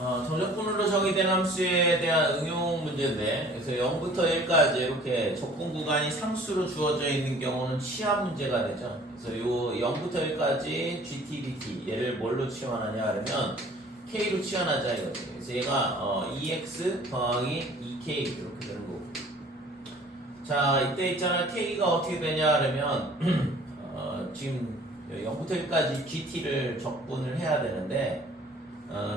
정적분으로 정의된 함수에 대한 응용 문제인데, 그래서 0부터 1까지 이렇게 적분 구간이 상수로 주어져 있는 경우는 취합 문제가 되죠. 그래서 요 0부터 1까지 GT, DT 얘를 뭘로 치환하냐 하면 K로 치환하자 이거죠. 그래서 얘가 EX 더하기 EK 이렇게 되는 거고. 자, 이때 있잖아. K가 어떻게 되냐 하면 지금 0부터 1까지 GT를 적분을 해야 되는데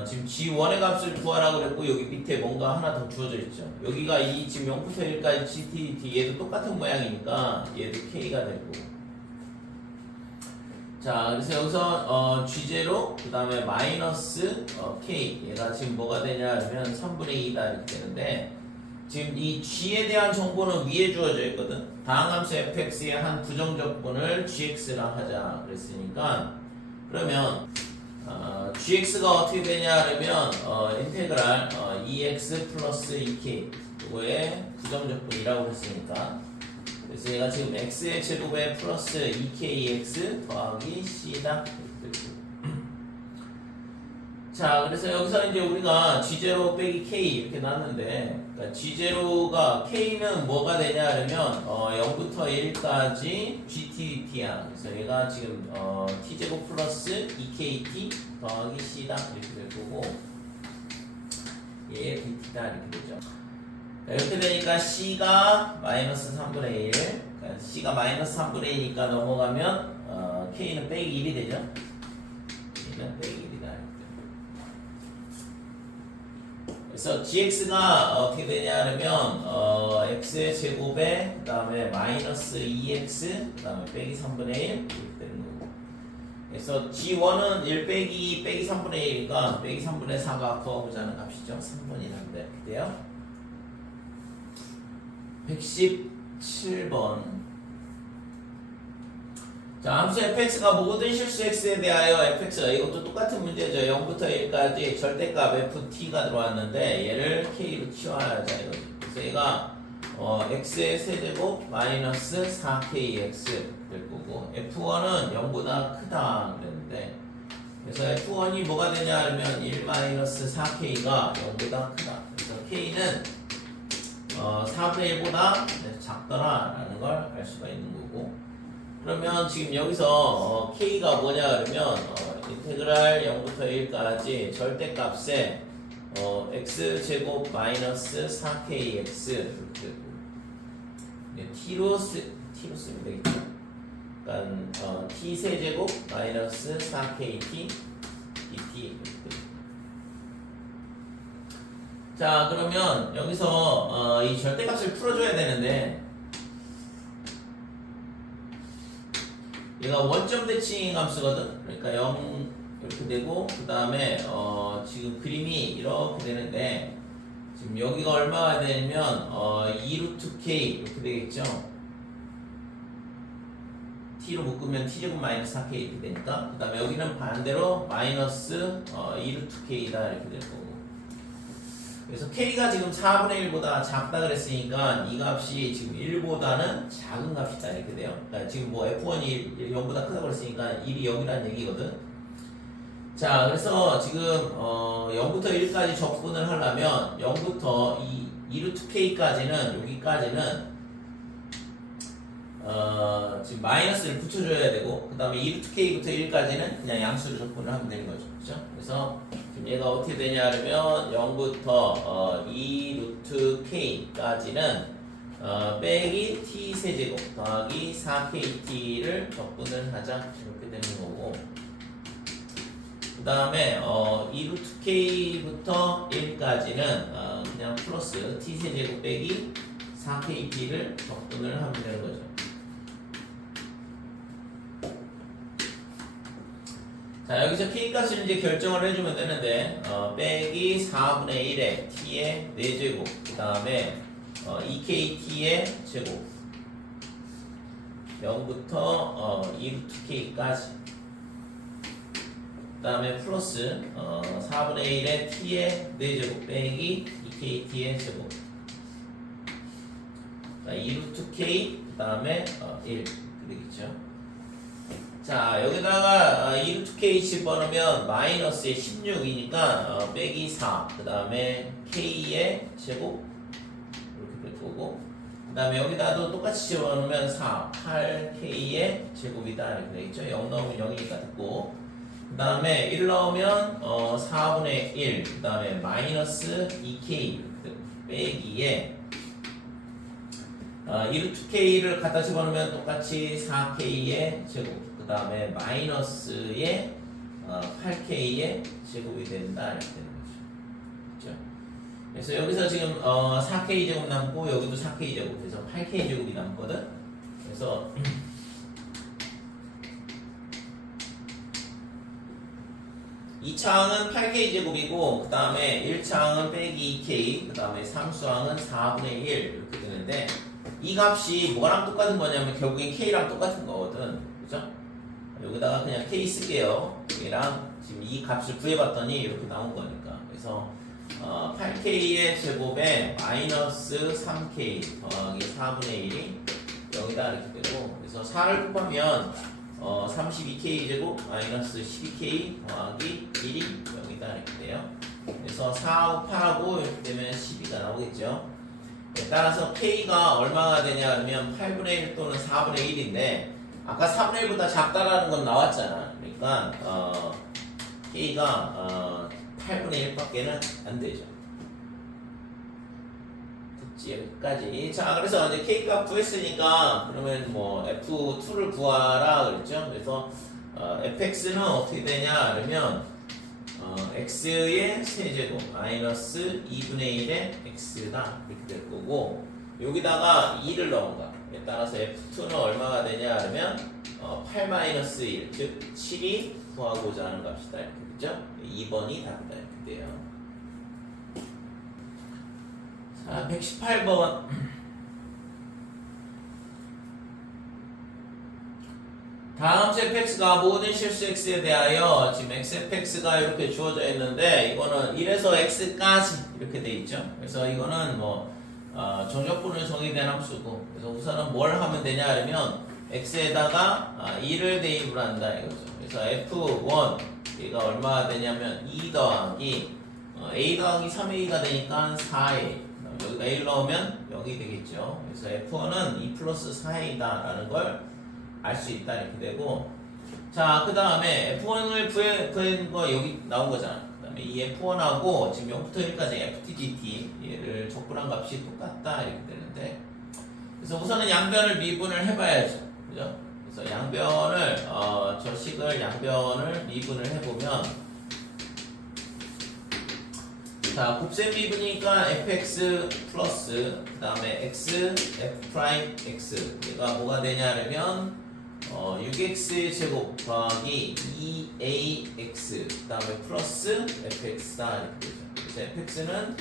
지금 G1의 값을 구하라고 그랬고 여기 밑에 뭔가 하나 더 주어져 있죠. 여기가 이 지금 0부터 1까지 GT, D 얘도 똑같은 모양이니까 얘도 K가 되고. 자, 그래서 여기서 G0 그 다음에 마이너스 K 얘가 지금 뭐가 되냐 하면 3분의 2다 이렇게 되는데 지금 이 G에 대한 정보는 위에 주어져 있거든. 다항함수 fx의 한 부정적분을 gx랑 하자 그랬으니까 그러면 gx가 어떻게 되냐 하면 인테그랄 ex 플러스 ek 이거의 부정적분이라고 했으니까 그래서 얘가 지금 x의 제곱에 플러스 2kx 더하기 c다. 자, 그래서 여기서 이제 우리가 g0 빼기 k 이렇게 놨는데 그러니까 g0가 k는 뭐가 되냐 하면 0부터 1까지 gtdt야. 그래서 얘가 지금 t제곱 플러스 2kt 더하기 c다 이렇게 될 거고 얘 dt다 이렇게 되죠. 이렇게 되니까 c가 마이너스 3분의 1 그러니까 c가 마이너스 3분의 2니까 넘어가면 k는 빼기 1이 되죠. k는 빼기 1이다. 그래서 gx가 어떻게 되냐 하면 x의 제곱에 그 다음에 마이너스 2x 그 다음에 빼기 3분의 1 이렇게 되는 거고 그래서 g1은 1 빼기 3분의 1이니까 빼기 3분의 4가 구하고자 하는 값이죠. 3번이라는데 이렇게 돼요. 117번 자, 함수 fx가 모든 실수 x에 대하여 fx가 이것도 똑같은 문제죠. 0부터 1까지 절대값 ft가 들어왔는데 얘를 k로 치환하자 이거죠. 그래서 얘가 x의 세제곱 마이너스 4kx 될 거고 f1은 0보다 크다 그랬는데 그래서 f1이 뭐가 되냐 하면 1 마이너스 4k가 0보다 크다. 그래서 k는 4분의 1보다 작더라라는 걸 알 수가 있는 거고 그러면 지금 여기서 k가 뭐냐 그러면 인테그랄 0부터 1까지 절대값에 x제곱 마이너스 4kx 이렇게 되고 t로 쓰면 되겠죠. 그러니까 t세제곱 마이너스 4kt dt 이렇게 되고 자, 그러면 여기서 이 절대값을 풀어줘야 되는데 얘가 원점 대칭 함수거든. 그러니까 0 이렇게 되고 그 다음에 지금 그림이 이렇게 되는데 지금 여기가 얼마가 되냐면 2루트 k 이렇게 되겠죠. t로 묶으면 t제곱 마이너스 4k 이렇게 되니까 그 다음에 여기는 반대로 마이너스 2루트 k다 이렇게 될 거고 그래서 k가 지금 4분의 1보다 작다 그랬으니까 이 값이 지금 1보다는 작은 값이다 이렇게 돼요. 그러니까 지금 뭐 f1이 0보다 크다고 그랬으니까 1이 0이라는 얘기거든. 자, 그래서 지금 0부터 1까지 적분을 하려면 0부터 2루트 k까지는 여기까지는 지금 마이너스를 붙여줘야 되고 그 다음에 2루트 k부터 1까지는 그냥 양수를 적분을 하면 되는 거죠. 그렇죠? 그래서 지금 얘가 어떻게 되냐 하면 0부터 2루트 k까지는 빼기 t 세제곱 더하기 4kt를 적분을 하자 이렇게 되는 거고 그 다음에 2루트 k부터 1까지는 그냥 플러스 t 세제곱 빼기 4kt를 적분을 하면 되는 거죠. 자, 여기서 k값을 이제 결정을 해주면 되는데 빼기 4분의 1에 t의 4제곱 그 다음에 2kt의 제곱 0부터 2루트 k까지 그 다음에 플러스 4분의 1에 t의 4제곱 빼기 2kt의 제곱 2루트 k 그 다음에 1 되겠죠. 자, 여기다가 2루트 k 집어넣으면 마이너스의 16이니까 빼기 4. 그 다음에 k의 제곱 이렇게 될 거고, 그 다음에 여기다도 똑같이 집어넣으면 4, 8k의 제곱이다 이렇게 되겠죠. 0 넣으면 0이니까 됐고, 그 다음에 1 넣으면 4분의 1, 그 다음에 마이너스 2k 빼기에 2루트 k를 갖다 집어넣으면 똑같이 4k의 제곱, 그 다음에 마이너스의 8k의 제곱이 된다 이렇게 되는 거죠. 그렇죠? 그래서 여기서 지금 4k 제곱 남고 여기도 4k 제곱, 그래서 8k 제곱이 남거든. 그래서 이 차항은 8k 제곱이고, 그 다음에 1차항은 빼기 2k, 그 다음에 3수항은 4분의 1 이렇게 되는데, 이 값이 뭐랑 똑같은 거냐면 결국엔 k랑 똑같은 거거든. 그죠? 여기다가 그냥 k 쓸게요. 얘랑 지금 이 값을 구해봤더니 이렇게 나온 거니까. 그래서 8k의 제곱에 마이너스 3k 더하기 4분의 1이 여기다 이렇게 되고, 그래서 4를 곱하면 32k 제곱 마이너스 12k 더하기 1이 여기다 이렇게 돼요. 그래서 4하고 8하고 이렇게 되면 12가 나오겠죠. 따라서 k가 얼마가 되냐 그러면 8분의 1 또는 4분의 1인데, 아까 4분의 1보다 작다라는 건 나왔잖아. 그러니까 k가 8분의 1밖에는 안 되죠. 됐지? 여기까지. 자, 그래서 이제 k 값 구했으니까 그러면 뭐 f2를 구하라 그랬죠. 그래서 fx는 어떻게 되냐 그러면 x의 세제곱 마이너스 2분의 1의 x다 이렇게 될 거고, 여기다가 2를 넣은 거야. 따라서 f2는 얼마가 되냐 그러면 8 마이너스 1, 즉 7이 구하고자 하는 값이다 이렇게 되죠. 2번이 답이다 이렇게 돼요. 자, 118번. 다음 fx가 모든 실수 x에 대하여 지금 xfx가 이렇게 주어져 있는데, 이거는 1에서 x까지 이렇게 돼 있죠. 그래서 이거는 뭐 정적분을 정의된 함수고, 그래서 우선은 뭘 하면 되냐 하면 x에다가 2를 대입을 한다 이거죠. 그래서 f1 얘가 얼마가 되냐면 2 더하기 a 더하기 3a가 되니까 4a, 여기다 1 넣으면 0이 되겠죠. 그래서 f1은 2 플러스 4a다 라는 걸 알 수 있다 이렇게 되고, 자, 그 다음에 f1을 구한 거 여기 나온 거잖아. 그 다음에 이 f1하고 지금 0부터 1까지 ftgt 얘를 적분한 값이 똑같다 이렇게 되는데, 그래서 우선은 양변을 미분을 해봐야죠. 그죠? 그래서 양변을 저 식을 양변을 미분을 해보면, 자, 곱셈 미분이니까 fx 플러스 그 다음에 x f 프라임 x, 얘가 뭐가 되냐면 6x의 제곱 더하기 2ax 그 다음에 플러스 fx다 이렇게 되죠. 그래서 fx는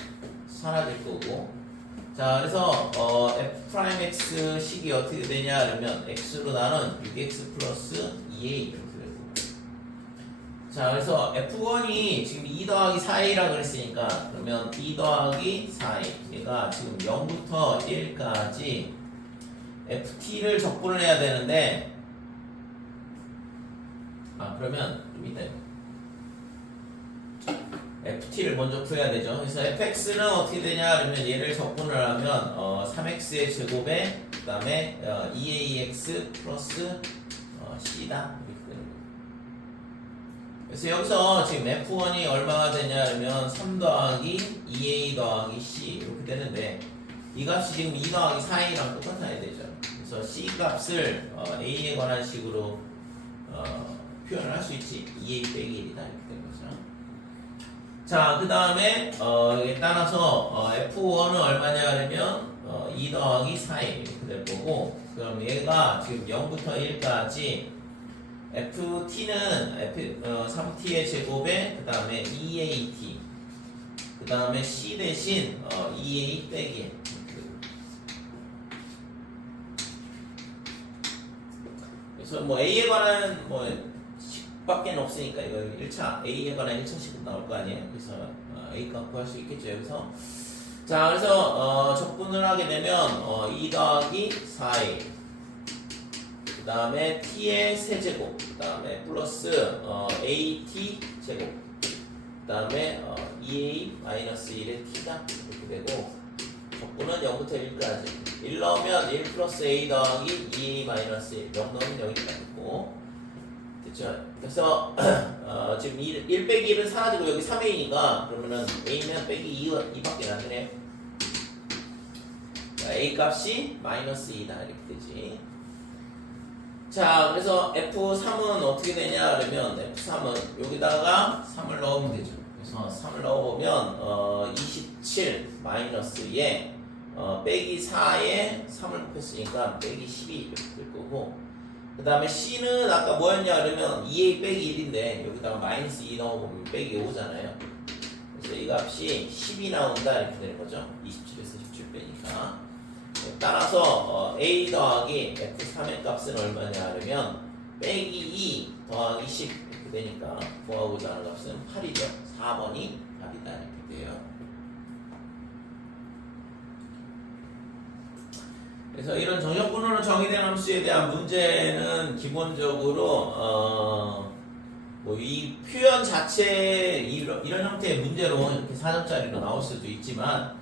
사라질 거고, 자, 그래서 f 프라임 x 식이 어떻게 되냐 그러면 x로 나눈 6x 플러스 2a 이렇게 되고, 자, 그래서 f1이 지금 2 더하기 4a라 그랬으니까 그러면 2 더하기 4a, 얘가 지금 0부터 1까지 ft를 적분을 해야 되는데, 그러면 좀 이따 ft를 먼저 구해야 되죠. 그래서 fx는 어떻게 되냐 그러면 얘를 적분을 하면 3x의 제곱에 그 다음에 2ax 플러스 c다 이렇게 되는 거예요. 그래서 여기서 지금 f1이 얼마가 되냐 그러면 3 더하기 2a 더하기 c 이렇게 되는데, 이 값이 지금 2 더하기 4a랑 똑같아야 되죠. 그래서 c 값을 a에 관한 식으로 표현을 할 수 있지. 2a 빼기 1이다 이렇게 된 거죠. 자, 그 다음에 여기에 따라서 f1은 얼마냐 하면 2 더하기 4a 이렇게 될 거고, 그럼 얘가 지금 0부터 1까지 ft는 3t의 제곱에 그 다음에 2at 그 다음에 c 대신 2a 빼기 1. 그래서 뭐 a에 관한 뭐 밖에 없으니까 이거 1차 a에 관한 1차식으로 나올 거 아니에요. 그래서 a 값 구할 수 있겠죠. 여기서 자, 그래서 적분을 하게 되면 2 더하기 4a 그 그 다음에 t의 세제곱, 그 다음에 플러스 at 제곱, 그 다음에 2a 마이너스 1의 t가 이렇게 되고, 적분은 0부터 1까지. 1 넣으면 1 플러스 a 더하기 2a 마이너스 1, 0 넣으면 여기까지 있고, 됐죠? 그래서 지금 1 빼기 1은 사라지고 여기 3a니까 그러면은 a면 빼기 2밖에 안 되네. 자, a 값이 마이너스 2다 이렇게 되지. 자, 그래서 F3은 어떻게 되냐 그러면 F3은 여기다가 3을 넣으면 되죠. 그래서 3을 넣어보면 27 마이너스에 빼기 4에 3을 곱했으니까 빼기 12 이렇게 될 거고, 그 다음에 C는 아까 뭐였냐 그러면 2a 빼기 1인데 여기다가 마이너스 2 넣어보면 빼기 5잖아요. 그래서 이 값이 10이 나온다 이렇게 되는 거죠. 27에서 17 빼니까. 따라서 a 더하기 f3의 값은 얼마냐 하면 빼기 2 더하기 10 이렇게 되니까 구하고자 하는 값은 8이죠. 4번이 답이다 이렇게 돼요. 그래서 이런 정적분으로 정의된 함수에 대한 문제는 기본적으로 뭐 이 표현 자체 이런 형태의 문제로 이렇게 4점짜리로 나올 수도 있지만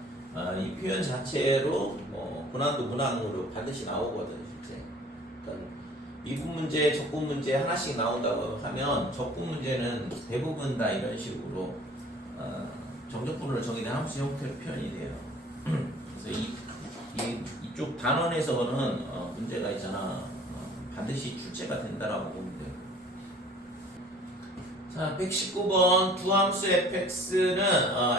이 표현 자체로 뭐 고난도 문항으로 반드시 나오거든요, 실제. 그러니까 미분 문제, 적분 문제 하나씩 나온다고 하면 적분 문제는 대부분 다 이런 식으로 정적분으로 정의된 함수 형태로 표현이 돼요. 그래서 이쪽 단원에서는 문제가 있잖아. 반드시 출제가 된다라고 보면 돼요. 자, 119번 두 함수 fx는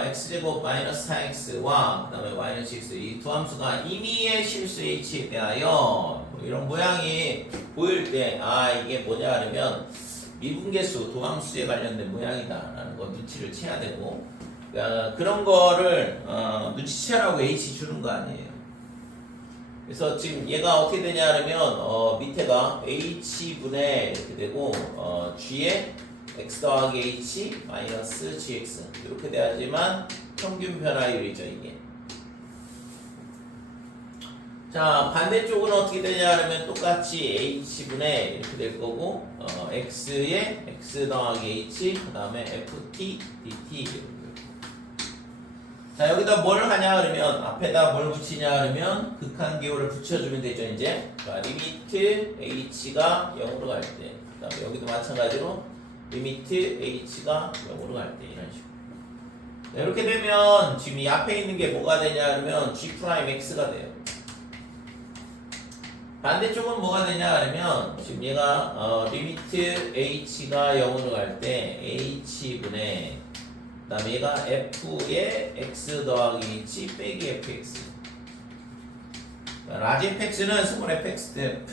x제곱 마이너스 4x와 그 다음에 마이너스 x 이 두 함수가 임의의 실수 h에 대하여 뭐 이런 모양이 보일 때 이게 뭐냐 하면 미분계수 두 함수에 관련된 모양이다 라는 거 눈치를 채야 되고, 그런 거를 눈치채라고 h 주는 거 아니에요. 그래서 지금 얘가 어떻게 되냐 하면 밑에가 h분의 이렇게 되고 g에 x 더하기 h 마이너스 gx 이렇게 돼야지만 평균 변화율이죠 이게. 자, 반대쪽은 어떻게 되냐 하면 똑같이 h분의 이렇게 될 거고 x에 x 더하기 h 그 다음에 ft dt 이렇게. 자, 여기다 뭘 하냐 그러면 앞에다 뭘 붙이냐 그러면 극한기호를 붙여주면 되죠 이제. 자, 리미트 h가 0으로 갈 때, 그 다음에 여기도 마찬가지로 리미트 h가 0으로 갈 때 이런 식으로. 자, 이렇게 되면 지금 이 앞에 있는 게 뭐가 되냐 그러면 g'x가 돼요. 반대쪽은 뭐가 되냐 그러면 지금 얘가 리미트 h가 0으로 갈 때 h분의 그 다음에 얘가 f에 x 더하기 h 빼기 fx. 라지 fx는 스몰 fx의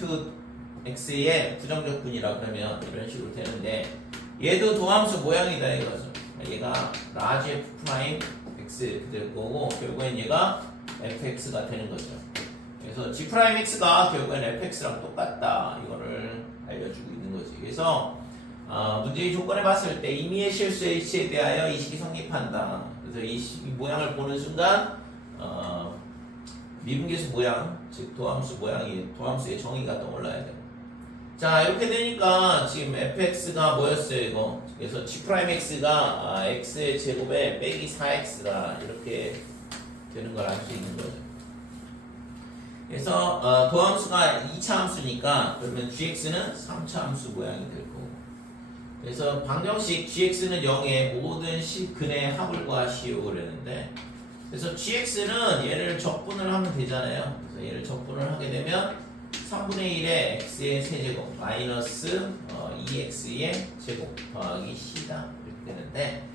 부정적분이라 그러면 이런 식으로 되는데, 얘도 도함수 모양이다 이거죠. 얘가 라지 f 프라임 x 이렇게 될 거고 결국엔 얘가 fx가 되는 거죠. 그래서 g 프라임 x가 결국엔 fx랑 똑같다 이거를 알려주고 있는 거지. 그래서 문제의 조건을 봤을 때 임의의 실수 h에 대하여 이 식이 성립한다. 그래서 이 모양을 보는 순간 미분계수 모양, 즉 도함수 모양이 도함수의 정의가 떠올라야 돼요. 자, 이렇게 되니까 지금 fx가 뭐였어요 이거. 그래서 g'x가 x의 제곱에 빼기 4x가 이렇게 되는 걸 알 수 있는 거죠. 그래서 도함수가 2차 함수니까 그러면 gx는 3차 함수 모양이 될 거고, 그래서 방정식 gx는 0의 모든 근의 합을 구하시오 그랬는데, 그래서 gx는 얘를 적분을 하면 되잖아요. 그래서 얘를 적분을 하게 되면 3분의 1의 x의 세제곱 마이너스 2x의 제곱 더하기 c다 이렇게 되는데,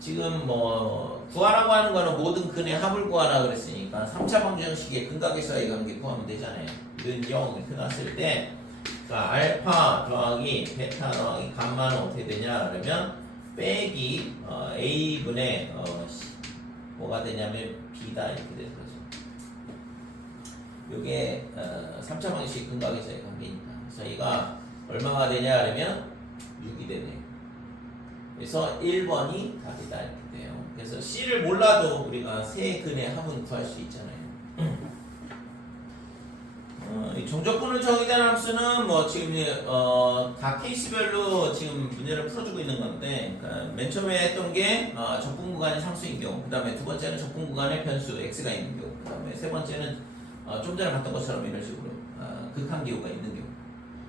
지금 뭐 구하라고 하는 거는 모든 근의 합을 구하라 그랬으니까 3차 방정식의 근각에서의 관계 구하면 되잖아요. 는 0 이렇게 놨을 때 알파 더하기 베타 더하기 감마는 어떻게 되냐 그러면 빼기 a분의 뭐가 되냐면 b다 이렇게 되는 거죠. 요게 3차 방정식 근각에서의 관계니까. 그래서 얘가 얼마가 되냐 그러면 6이 되네요. 그래서 1번이 답이다 이렇게 돼요. 그래서 C를 몰라도 우리가 세 근의 합은 구할 수 있잖아요. 이 종족분을 정의된 함수는 뭐 지금 각 케이스별로 지금 문제를 풀어주고 있는 건데, 그러니까 맨 처음에 했던 게 적분 구간의 상수인 경우, 그 다음에 두 번째는 적분 구간의 변수 x가 있는 경우, 그 다음에 세 번째는 좀 전에 봤던 것처럼 이런 식으로 극한 기호가 있는 경우.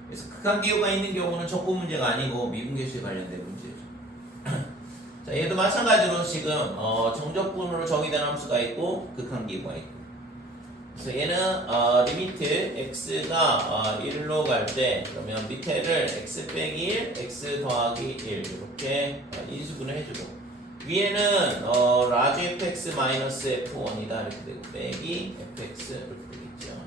그래서 극한 기호가 있는 경우는 적분 문제가 아니고 미분계수에 관련된 문제죠. 자, 얘도 마찬가지로 지금 정적분으로 정의된 함수가 있고 극한 기호가 있고. 그래서 얘는 리미트 x가 1로 갈 때 그러면 밑에를 x 빼기 1, x 더하기 1 이렇게 인수분을 해주고 위에는 라지 fx 마이너스 f1이다 이렇게 되고 빼기 fx 이렇게 되겠죠.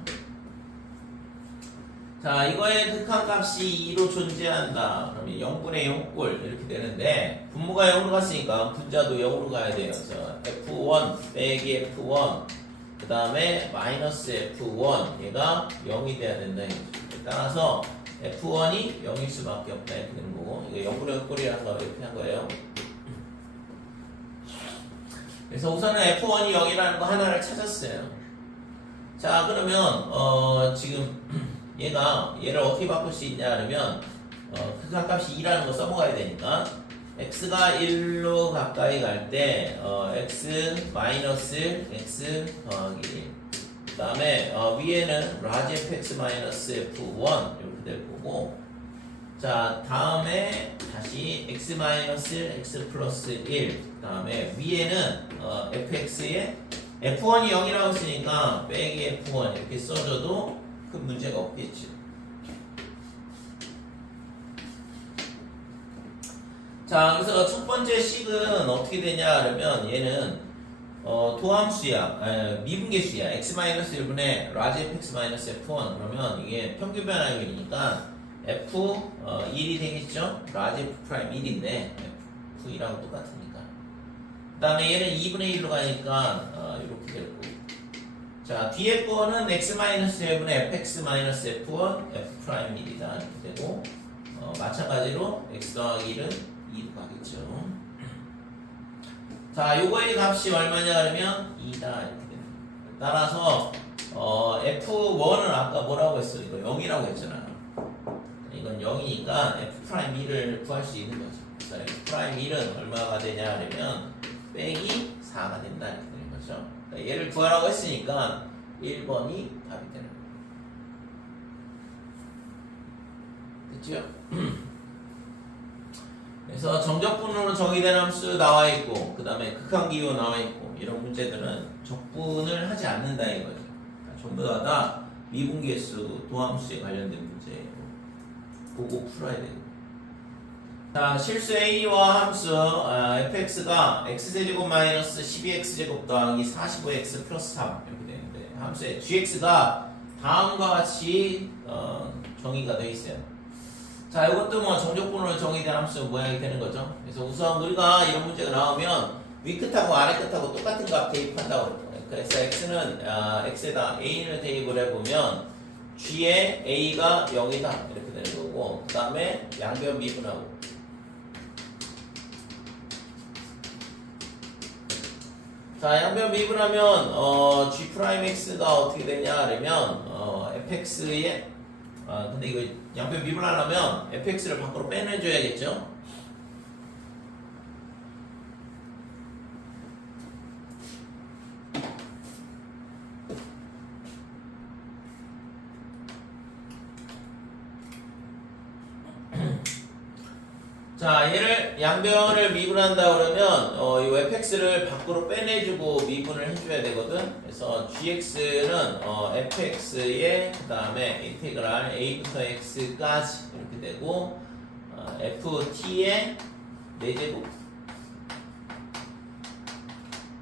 자, 이거의 극한값이 2로 존재한다. 그러면 0분의 0꼴 이렇게 되는데 분모가 0으로 갔으니까 분자도 0으로 가야 돼요. 그래서 f1 빼기 f1 그 다음에 마이너스 f1 얘가 0이 돼야 된다. 따라서 f1이 0일 수밖에 없다 이렇게 되는 거고 이거 0분의 0꼴이라서 이렇게 한 거예요. 그래서 우선은 f1이 0이라는 거 하나를 찾았어요. 자, 그러면 지금 얘를 어떻게 바꿀 수 있냐 그러면 극한값이 2라는 거 써먹어야 되니까 x가 1로 가까이 갈 때 x 마이너스 x 더하기 1. 그 다음에 위에는 라지 fx 마이너스 f1 이렇게 될 거고 자 다음에 다시 x 마이너스 x 플러스 1. 그 다음에 위에는 fx에 f1이 0이라고 했으니까 빼기 f1 이렇게 써줘도 큰 문제가 없겠죠. 자, 그래서 첫 번째 식은 어떻게 되냐 그러면 얘는 도함수야, 미분계수야. x-1분의 라지 fx-f1 그러면 이게 평균 변화율이니까 f1이 되겠죠? 라지 f'1인데 f2랑 똑같으니까. 그 다음에 얘는 2분의 1로 가니까 이렇게 될 거고. 자, 뒤에 거는 x-1분의 fx-f1 f'1이다 이렇게 되고 마찬가지로 x 더하기 1은 2로 가겠죠. 자, 요거의 값이 얼마냐 하면 2다 이렇게 됩니다. 따라서 f1은 아까 뭐라고 했어? 이거 0이라고 했잖아. 이건 0이니까 f'1을 구할 수 있는 거죠. 그래서 f'1은 얼마가 되냐 하면 빼기 4가 된다 이렇게 되는 거죠. 그러니까 얘를 구하라고 했으니까 1번이 답이 되는 거예요. 됐죠? 그래서 정적분으로 정의된 함수 나와 있고 그 다음에 극한기호 나와 있고 이런 문제들은 적분을 하지 않는다 이거죠. 그러니까 전부 다 미분계수 도함수에 관련된 문제예요. 보고 풀어야 되고. 자, 실수 A와 함수 fx가 x제곱 마이너스 12x제곱 더하기 45x 플러스 3 이렇게 되는데 함수의 gx가 다음과 같이 정의가 되어 있어요. 자, 이것도 뭐 정적분으로 정의된 함수 모양이 되는 거죠. 그래서 우선 우리가 이런 문제가 나오면 위 끝하고 아래 끝하고 똑같은 값 대입한다고 그랬죠. 그래서 x는 x에다 a를 대입을 해보면 g에 a가 0이다 이렇게 되는 거고 그 다음에 양변 미분하고 자, 양변 미분하면 g'x가 어떻게 되냐 그러면 fx의 근데 이거 양변 미분하려면 fx를 밖으로 빼내줘야겠죠. 자, 얘를 양변을 미분한다 그러면 이 fx를 밖으로 빼내주고 미분을 해줘야 되거든. 그래서 gx는 fx의 그 다음에 인테그랄 a부터 x까지 이렇게 되고 ft의 4제곱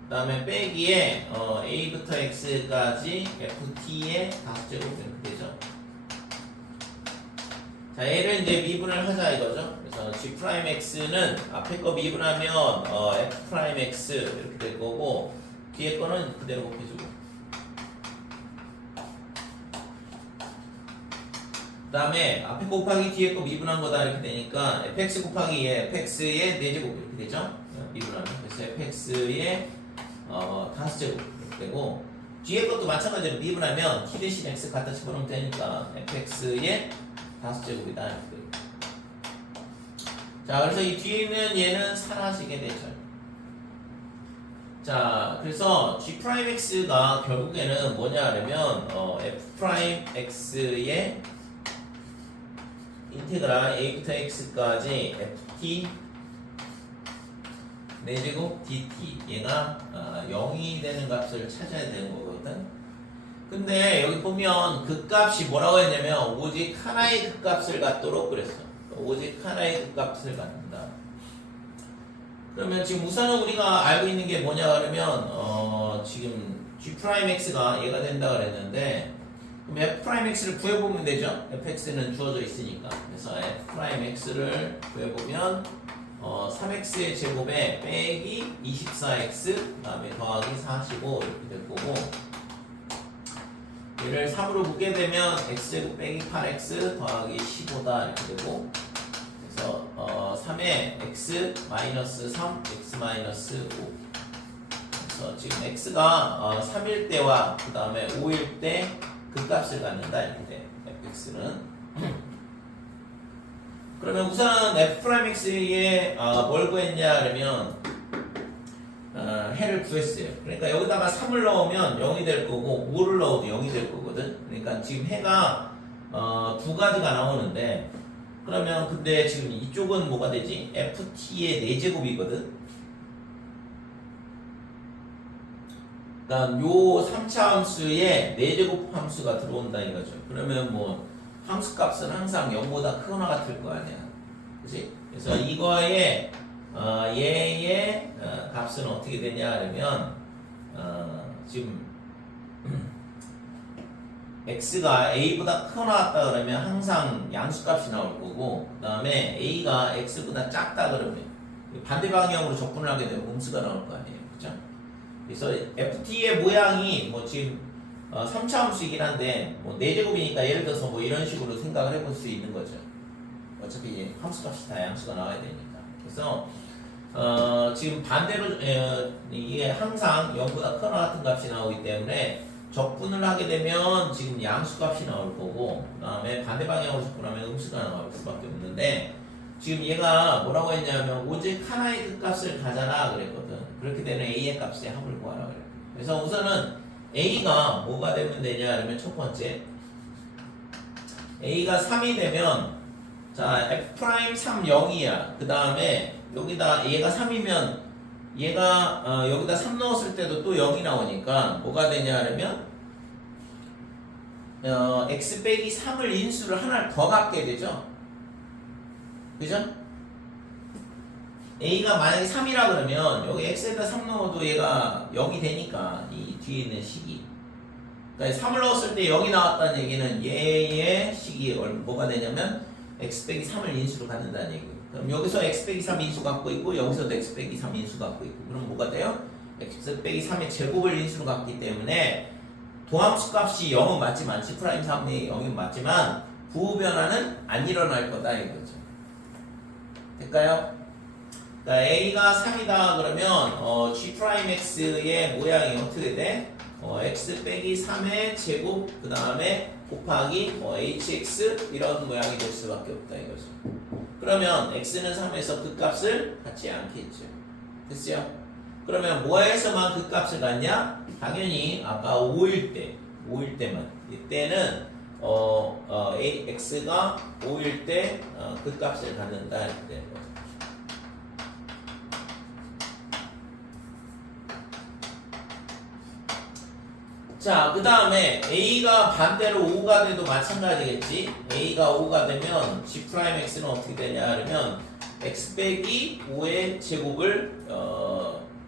그 다음에 빼기에 a부터 x까지 ft의 5제곱 이렇게 되죠. 자, 얘를 이제 미분을 하자 이거죠. 그래서 g'x는 앞에 거 미분하면 f'x 이렇게 될 거고 뒤에 거는 그대로 곱해주고 그 다음에 앞에 거 곱하기 뒤에 거 미분한 거다 이렇게 되니까 fx 곱하기 fx의 4제곱 이렇게 되죠. 미분하면 그래서 fx의 5제곱 이렇게 되고 뒤에 것도 마찬가지로 미분하면 t 대신 x 갖다 집어넣으면 되니까 fx의 5제곱이다. 자, 그래서 이 뒤에 있는 얘는 사라지게 되죠. 자, 그래서 g'x가 결국에는 뭐냐 하면 f'x의 인테그랄 a부터 x까지 ft 4제곱 dt 얘가 0이 되는 값을 찾아야 되는 거거든. 근데 여기 보면 그 값이 뭐라고 했냐면 오직 하나의 그 값을 갖도록 그랬어. 오직 하나의 그 값을 갖는다. 그러면 지금 우선은 우리가 알고 있는 게 뭐냐 그러면 지금 g'x가 얘가 된다 그랬는데 그럼 f'x를 구해보면 되죠. fx는 주어져 있으니까. 그래서 f'x를 구해보면 3x의 제곱에 빼기 24x 그 다음에 더하기 45 이렇게 될 거고 얘를 3으로 묶게 되면 x제곱 빼기 8x 더하기 15다 이렇게 되고 그래서 3에 x 마이너스 3 x 마이너스 5 그래서 지금 x가 3일 때와 그 다음에 5일 때 그 값을 갖는다 이렇게 돼 fx는 그러면 우선 f'x에 뭘 구했냐 그러면 해를 구했어요. 그러니까 여기다가 3을 넣으면 0이 될 거고 5를 넣어도 0이 될 거거든. 그러니까 지금 해가 두 가지가 나오는데 그러면 근데 지금 이쪽은 뭐가 되지? ft의 4제곱이거든. 그러니까 요 3차 함수에 4제곱 함수가 들어온다 이거죠. 그러면 뭐 함수 값은 항상 0보다 크거나 같을 거 아니야. 그치? 그래서 이거의 얘의 값은 어떻게 되냐 하면 지금 x가 a보다 크거나 같다 그러면 항상 양수값이 나올 거고 그 다음에 a가 x보다 작다 그러면 반대 방향으로 접근을 하게 되면 음수가 나올 거 아니에요. 그죠? 그래서 ft의 모양이 뭐 지금 3차 함수이긴 한데 뭐 4제곱이니까 예를 들어서 뭐 이런 식으로 생각을 해볼 수 있는 거죠. 어차피 함수값이 다 양수가 나와야 되니까. 그래서 지금 반대로 이게 항상 0보다 크거나 같은 값이 나오기 때문에 적분을 하게 되면 지금 양수값이 나올 거고 그 다음에 반대 방향으로 접근하면 음수가 나올 수밖에 없는데 지금 얘가 뭐라고 했냐면 오직 하나의 그 값을 가져라 그랬거든. 그렇게 되면 a의 값의 합을 구하라 그래. 그래서 우선은 a가 뭐가 되면 되냐 그러면 첫 번째 a가 3이 되면 자 f'3 0이야. 그 다음에 여기다 얘가 3이면 얘가 여기다 3 넣었을 때도 또 0이 나오니까 뭐가 되냐 하면 x 빼기 3을 인수를 하나를 더 갖게 되죠. 그죠? a가 만약에 3이라 그러면 여기 x에다 3 넣어도 얘가 0이 되니까 이 뒤에 있는 식이 그러니까 3을 넣었을 때 0이 나왔다는 얘기는 얘의 식이 뭐가 되냐면 x 빼기 3을 인수로 갖는다는 얘기예요. 그럼 여기서 x 빼기 3 인수 갖고 있고 여기서도 x 빼기 3 인수 갖고 있고 그럼 뭐가 돼요? x 빼기 3의 제곱을 인수로 갖기 때문에 도함수 값이 0은 맞지만 G'3의 0은 맞지만 부호변화는 안 일어날 거다 이거죠. 될까요? 그러니까 a가 3이다 그러면 G'x의 모양이 어떻게 돼? x 빼기 3의 제곱 그 다음에 곱하기 hx 이런 모양이 될 수밖에 없다 이거죠. 그러면 x는 3에서 그 값을 갖지 않겠죠. 됐어요? 그러면 뭐에서만 그 값을 갖냐? 당연히 아까 5일 때만 이때는 x가 5일 때 그 값을 갖는다 이렇게 되는 거죠. 자, 그 다음에 a가 반대로 5가 돼도 마찬가지겠지. a가 5가 되면 g'x는 어떻게 되냐 하면 x 빼기 5의 제곱을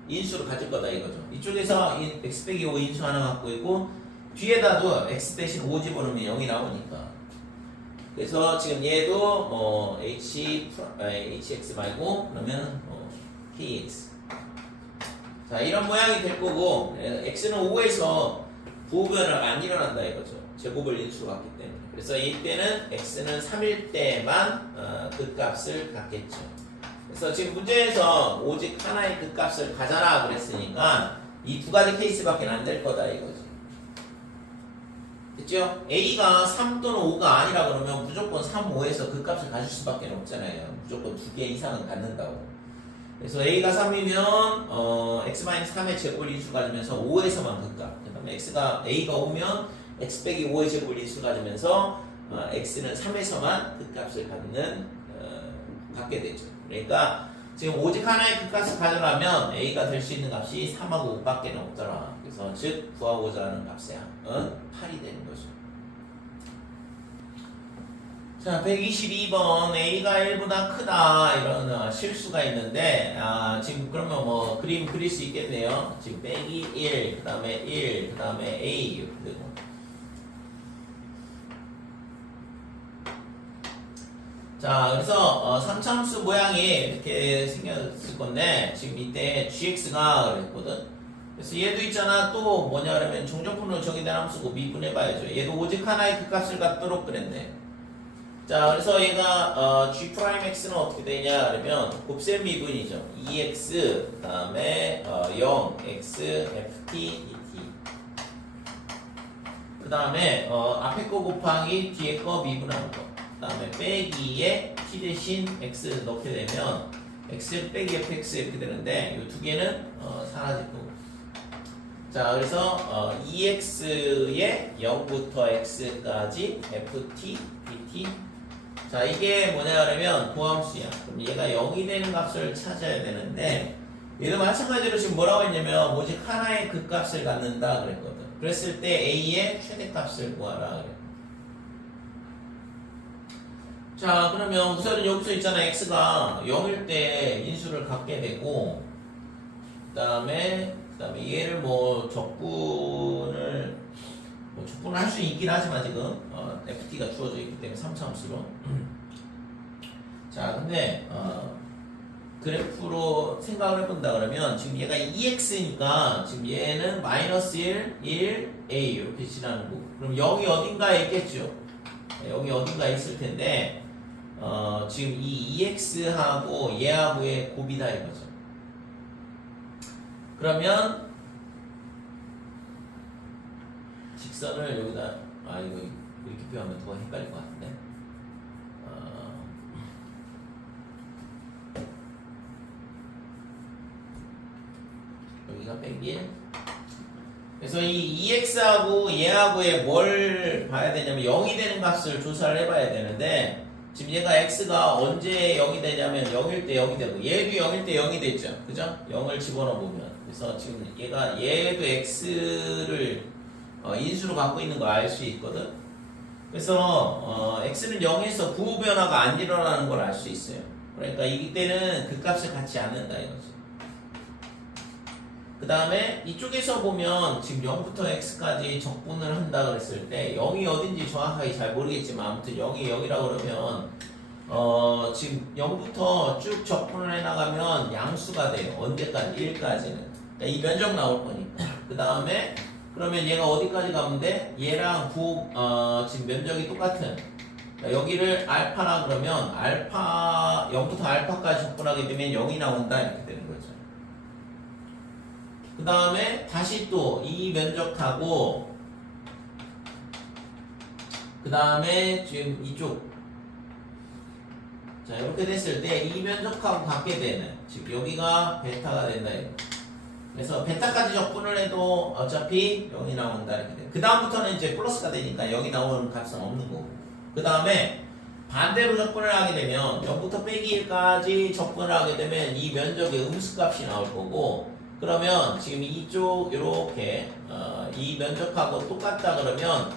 인수로 가질 거다 이거죠. 이쪽에서 x 빼기 5 인수 하나 갖고 있고 뒤에다도 x 대신 5 집어넣으면 0이 나오니까. 그래서 지금 얘도 hx 말고 그러면 kx. 자, 이런 모양이 될 거고 x는 5에서 부호변화가 안 일어난다 이거죠. 제곱을 인수로 갖기 때문에. 그래서 이때는 x는 3일 때만 그 값을 갖겠죠. 그래서 지금 문제에서 오직 하나의 그 값을 가져라 그랬으니까 이 두 가지 케이스밖에 안 될 거다 이거지. 됐죠? A가 3 또는 5가 아니라 그러면 무조건 3, 5에서 그 값을 가질 수밖에 없잖아요. 무조건 2개 이상은 갖는다고. 그래서 A가 3이면 x-3의 제곱을 인수 가지면서 5에서만 그 값. 그 다음에 A가 5면 x 빼기 5의 제곱을 인수 가지면서 x는 3에서만 그 값을 갖게 되죠. 그러니까 지금 오직 하나의 그 값을 가져가면 A가 될 수 있는 값이 3하고 5밖에 없더라. 그래서 즉 구하고자 하는 값의 항은 8이 되는 거죠. 자, 122번 A가 1보다 크다 이런 실수가 있는데 지금 그러면 뭐 그림 그릴 수 있겠네요. 지금 빼기 1, 그 다음에 1, 그 다음에 A 이렇게 되고. 자, 그래서 3차함수 모양이 이렇게 생겼을 건데 지금 이때 gx가 그랬거든. 그래서 얘도 있잖아. 또 뭐냐 그러면 종전분으로 정의된 함수고 미분해봐야죠. 얘도 오직 하나의 그 값을 갖도록 그랬네. 자, 그래서 얘가 g'x는 어떻게 되냐 그러면 곱셈 미분이죠. 2x 그 다음에 0 x ft dt 그 다음에 앞에 거 곱하기 뒤에 거 미분하는 거. 그 다음에 빼기에 t 대신 x 넣게 되면 x 빼기 fx 이렇게 되는데 이 두 개는 사라질 거고. 자, 그래서 2x에 0부터 x까지 ft dt. 자, 이게 뭐냐 그러면 도함수야. 그럼 얘가 0이 되는 값을 찾아야 되는데 얘도 마찬가지로 지금 뭐라고 했냐면 오직 하나의 그 값을 갖는다 그랬거든. 그랬을 때 a의 최대값을 구하라 그래. 자, 그러면 우선은 여기서 있잖아. x가 0일 때 인수를 갖게 되고 그 다음에 얘를 뭐 적분을 할 수 있긴 하지만 지금 ft가 주어져 있기 때문에 3차함수로. 자, 근데 그래프로 생각을 해본다 그러면 지금 얘가 2x니까 지금 얘는 마이너스 1, 1, a 이렇게 지나는 거고. 그럼 0이 어딘가에 있겠죠. 0이 어딘가에 있을 텐데 지금 이 2x하고 얘하고의 곱이다 이거죠. 그러면 직선을 여기다 이거 이렇게 표현하면 더 헷갈릴 것 같은데 여기가 101. 그래서 이 2x하고 얘하고의 뭘 봐야 되냐면 0이 되는 값을 조사를 해봐야 되는데 지금 얘가 x가 언제 0이 되냐면 0일 때 0이 되고 얘도 0일 때 0이 됐죠. 그죠? 0을 집어넣어 보면 그래서 지금 얘도 x를 인수로 갖고 있는 걸 알 수 있거든. 그래서 x는 0에서 부호 변화가 안 일어나는 걸 알 수 있어요. 그러니까 이때는 그 값을 갖지 않는다 이거지. 그 다음에 이쪽에서 보면 지금 0부터 x까지 적분을 한다 그랬을 때 0이 어딘지 정확하게 잘 모르겠지만 아무튼 0이 0이라고 그러면 지금 0부터 쭉 적분을 해나가면 양수가 돼요. 언제까지? 1까지는. 그러니까 이 면적 나올 거니까. 그 다음에 그러면 얘가 어디까지 가면 돼? 얘랑 지금 면적이 똑같은 그러니까 여기를 알파라 그러면 알파 0부터 알파까지 적분하게 되면 0이 나온다 이렇게 되는 거죠. 그 다음에 다시 또 이 면적하고 그 다음에 지금 이쪽 자 이렇게 됐을 때 이 면적하고 같게 되는 지금 여기가 베타가 된다 이거. 그래서 베타까지 적분을 해도 어차피 0이 나온다 이렇게 돼. 그 다음부터는 이제 플러스가 되니까 0이 나오는 값은 없는 거고. 그 다음에 반대로 적분을 하게 되면 0부터 빼기 1까지 적분을 하게 되면 이 면적의 음수값이 나올 거고. 그러면 지금 이쪽 이렇게 이 면적하고 똑같다 그러면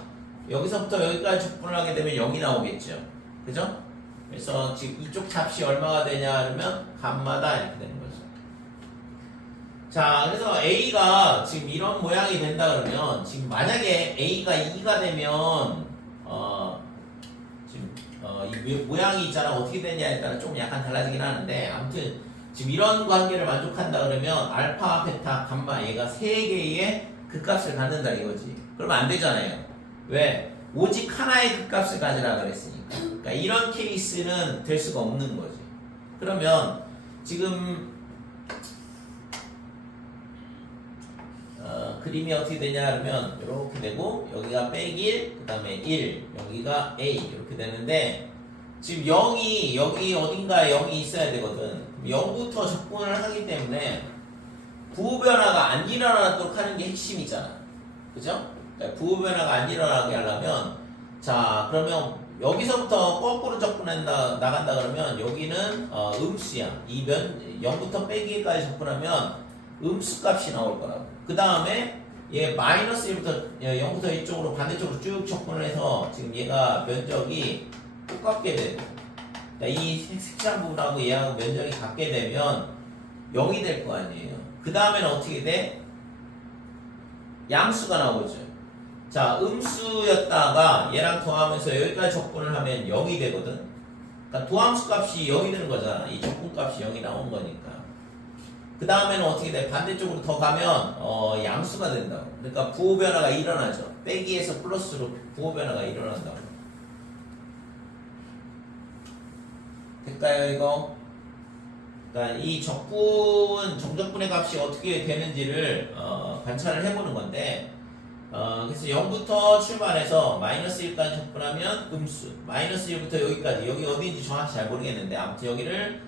여기서부터 여기까지 적분을 하게 되면 0이 나오겠죠. 그죠? 그래서 지금 이쪽 값이 얼마가 되냐 그러면 값마다 이렇게 되는 거죠. 자, 그래서 A가 지금 이런 모양이 된다 그러면 지금 만약에 A가 2가 되면 지금 이 모양이 있잖아 어떻게 되냐에 따라 좀 약간 달라지긴 하는데 아무튼 지금 이런 관계를 만족한다 그러면 알파, 베타, 감마 얘가 세 개의 극값을 갖는다 이거지. 그러면 안 되잖아요. 왜? 오직 하나의 극값을 가지라 그랬으니까. 그러니까 이런 케이스는 될 수가 없는 거지. 그러면 지금 그림이 어떻게 되냐 그러면 이렇게 되고 여기가 빼기 1, 그 다음에 1, 여기가 A 이렇게 되는데 지금 0이 여기 어딘가에 0이 있어야 되거든. 0부터 접근을 하기 때문에 부호 변화가 안 일어나도록 하는 게 핵심이잖아. 그죠? 그러니까 부호 변화가 안 일어나게 하려면 자 그러면 여기서부터 거꾸로 접근해 나간다 그러면 여기는 음수야. 0부터 빼기까지 접근하면 음수 값이 나올 거라고. 그 다음에 얘 마이너스 1부터 0부터 이쪽으로 반대쪽으로 쭉 접근을 해서 지금 얘가 면적이 똑같게 되고 그러니까 이 색칠한 부분하고 얘하고 면적이 같게 되면 0이 될 거 아니에요. 그 다음에는 어떻게 돼? 양수가 나오죠. 자, 음수였다가 얘랑 더하면서 여기까지 접근을 하면 0이 되거든. 그러니까 도함수 값이 0이 되는 거잖아. 이 접근 값이 0이 나온 거니까. 그 다음에는 어떻게 돼? 반대쪽으로 더 가면 양수가 된다고. 그러니까 부호 변화가 일어나죠. 빼기에서 플러스로 부호 변화가 일어난다고. 될까요, 이거? 그러니까 이 적분, 정적분의 값이 어떻게 되는지를 관찰을 해보는 건데 그래서 0부터 출발해서 마이너스 1까지 접근하면 음수, 마이너스 1부터 여기까지, 여기 어디인지 정확히 잘 모르겠는데 아무튼 여기를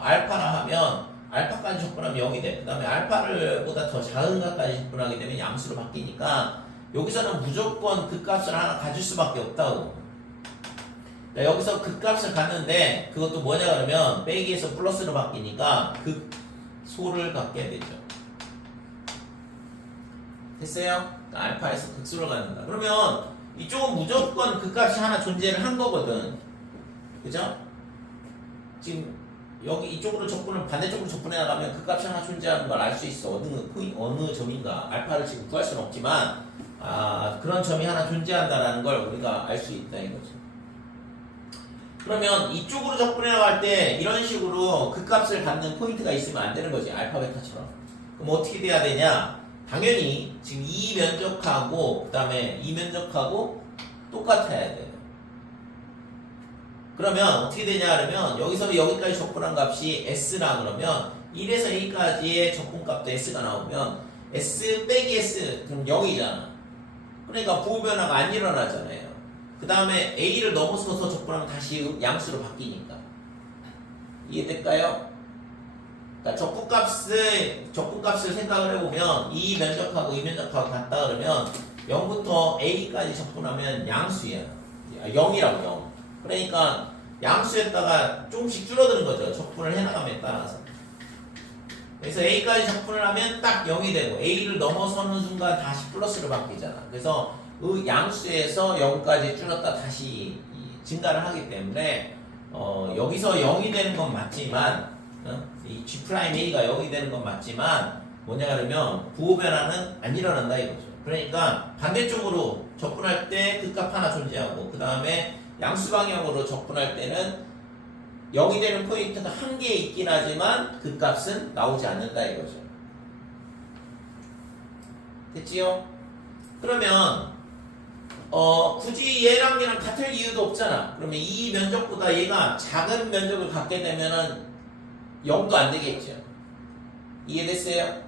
알파라 하면 알파까지 접근하면 0이 돼. 그 다음에 알파를 보다 더 작은 값까지 접근하게 되면 양수로 바뀌니까 여기서는 무조건 그 값을 하나 가질 수밖에 없다고. 여기서 그 값을 갖는데 그것도 뭐냐 그러면 빼기에서 플러스로 바뀌니까 그 소를 갖게 되죠. 됐어요? 그러니까 알파에서 극수를 갖는다. 그러면 이쪽은 무조건 그 값이 하나 존재를 한 거거든. 그죠? 지금 여기 이쪽으로 접근을 반대쪽으로 접근해 나가면 그 값이 하나 존재하는 걸 알 수 있어. 어느 점인가. 알파를 지금 구할 수는 없지만 그런 점이 하나 존재한다라는 걸 우리가 알 수 있다 이거죠. 그러면 이쪽으로 접근해 나갈 때 이런 식으로 그 값을 갖는 포인트가 있으면 안 되는 거지. 알파 베타처럼. 그럼 어떻게 돼야 되냐? 당연히 지금 이 면적하고 그 다음에 이 면적하고 똑같아야 돼요. 그러면 어떻게 되냐 그러면 여기서 여기까지 접근한 값이 S라 그러면 1에서 A까지의 접근값도 S가 나오면 S 빼기 S 그럼 0이잖아. 그러니까 부호 변화가 안 일어나잖아요. 그 다음에 A를 넘어서서 접근하면 다시 양수로 바뀌니까. 이해될까요? 그러니까 접근값을 생각을 해보면 이 면적하고 이 면적하고 같다 그러면 0부터 A까지 접근하면 양수야. 0이라고 0. 그러니까 양수에다가 조금씩 줄어드는 거죠. 접근을 해나감에 따라서. 그래서 A까지 접근을 하면 딱 0이 되고 A를 넘어서는 순간 다시 플러스로 바뀌잖아. 그래서 그 양수에서 0까지 줄었다 다시 증가를 하기 때문에 여기서 0이 되는 건 맞지만 이 G'A가 0이 되는 건 맞지만 뭐냐 그러면 부호 변화는 안 일어난다 이거죠. 그러니까 반대쪽으로 접근할 때 그 값 하나 존재하고 그 다음에 양수 방향으로 접근할 때는 0이 되는 포인트가 한 개 있긴 하지만 그 값은 나오지 않는다 이거죠. 됐지요? 그러면 굳이 얘랑 얘랑 같을 이유도 없잖아. 그러면 이 면적보다 얘가 작은 면적을 갖게 되면은 0도 안 되겠죠. 이해됐어요?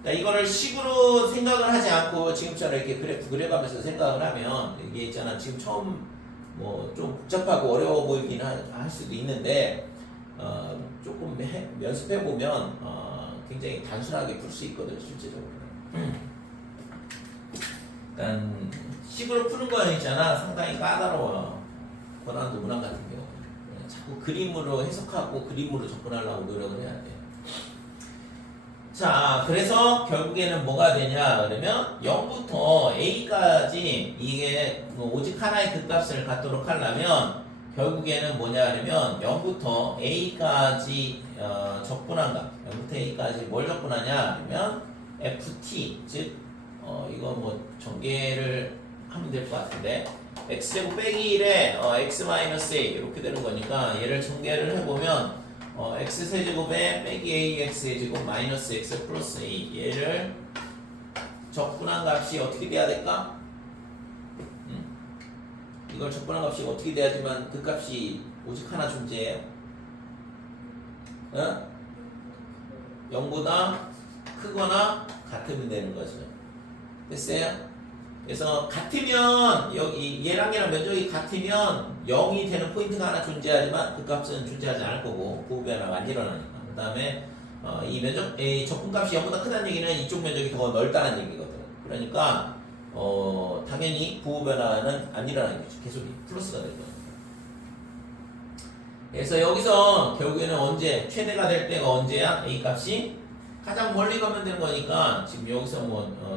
그러니까 이거를 식으로 생각을 하지 않고 지금처럼 이렇게 그래프 그려가면서 생각을 하면 이게 있잖아. 지금 처음 뭐 좀 복잡하고 어려워 보이긴 할 수도 있는데 조금 연습해 보면 굉장히 단순하게 풀 수 있거든 실제적으로. 일단 식으로 푸는 거 있잖아. 상당히 까다로워. 고난도 문항 같은 경우 자꾸 그림으로 해석하고 그림으로 접근하려고 노력을 해야 돼. 자, 그래서 결국에는 뭐가 되냐 그러면 0부터 A까지 이게 오직 하나의 극값을 갖도록 하려면 결국에는 뭐냐 그러면 0부터 A까지 접근한 값 0부터 A까지 뭘 접근하냐 그러면 FT 즉 이거 뭐 전개를 하면 될 것 같은데 x제곱 빼기 1에 x-a 이렇게 되는 거니까 얘를 전개를 해보면 x세제곱에 빼기 ax제곱 마이너스 x 플러스 a 얘를 적분한 값이 어떻게 돼야 될까? 이걸 적분한 값이 어떻게 돼야지만 그 값이 오직 하나 존재해요? 0보다 크거나 같으면 되는 거죠. 됐어요? 그래서 같으면 여기 얘랑 면적이 같으면 0이 되는 포인트가 하나 존재하지만 그 값은 존재하지 않을 거고 부호변화가 안 일어나니까. 그 다음에 이 면적, 이 적분값이 0보다 크다는 얘기는 이쪽 면적이 더 넓다는 얘기거든. 그러니까 당연히 부호변화는 안 일어나는 거죠. 계속 플러스가 될 거예요. 그래서 여기서 결국에는 언제 최대가 될 때가 언제야? A 값이 가장 멀리 가면 되는 거니까 지금 여기서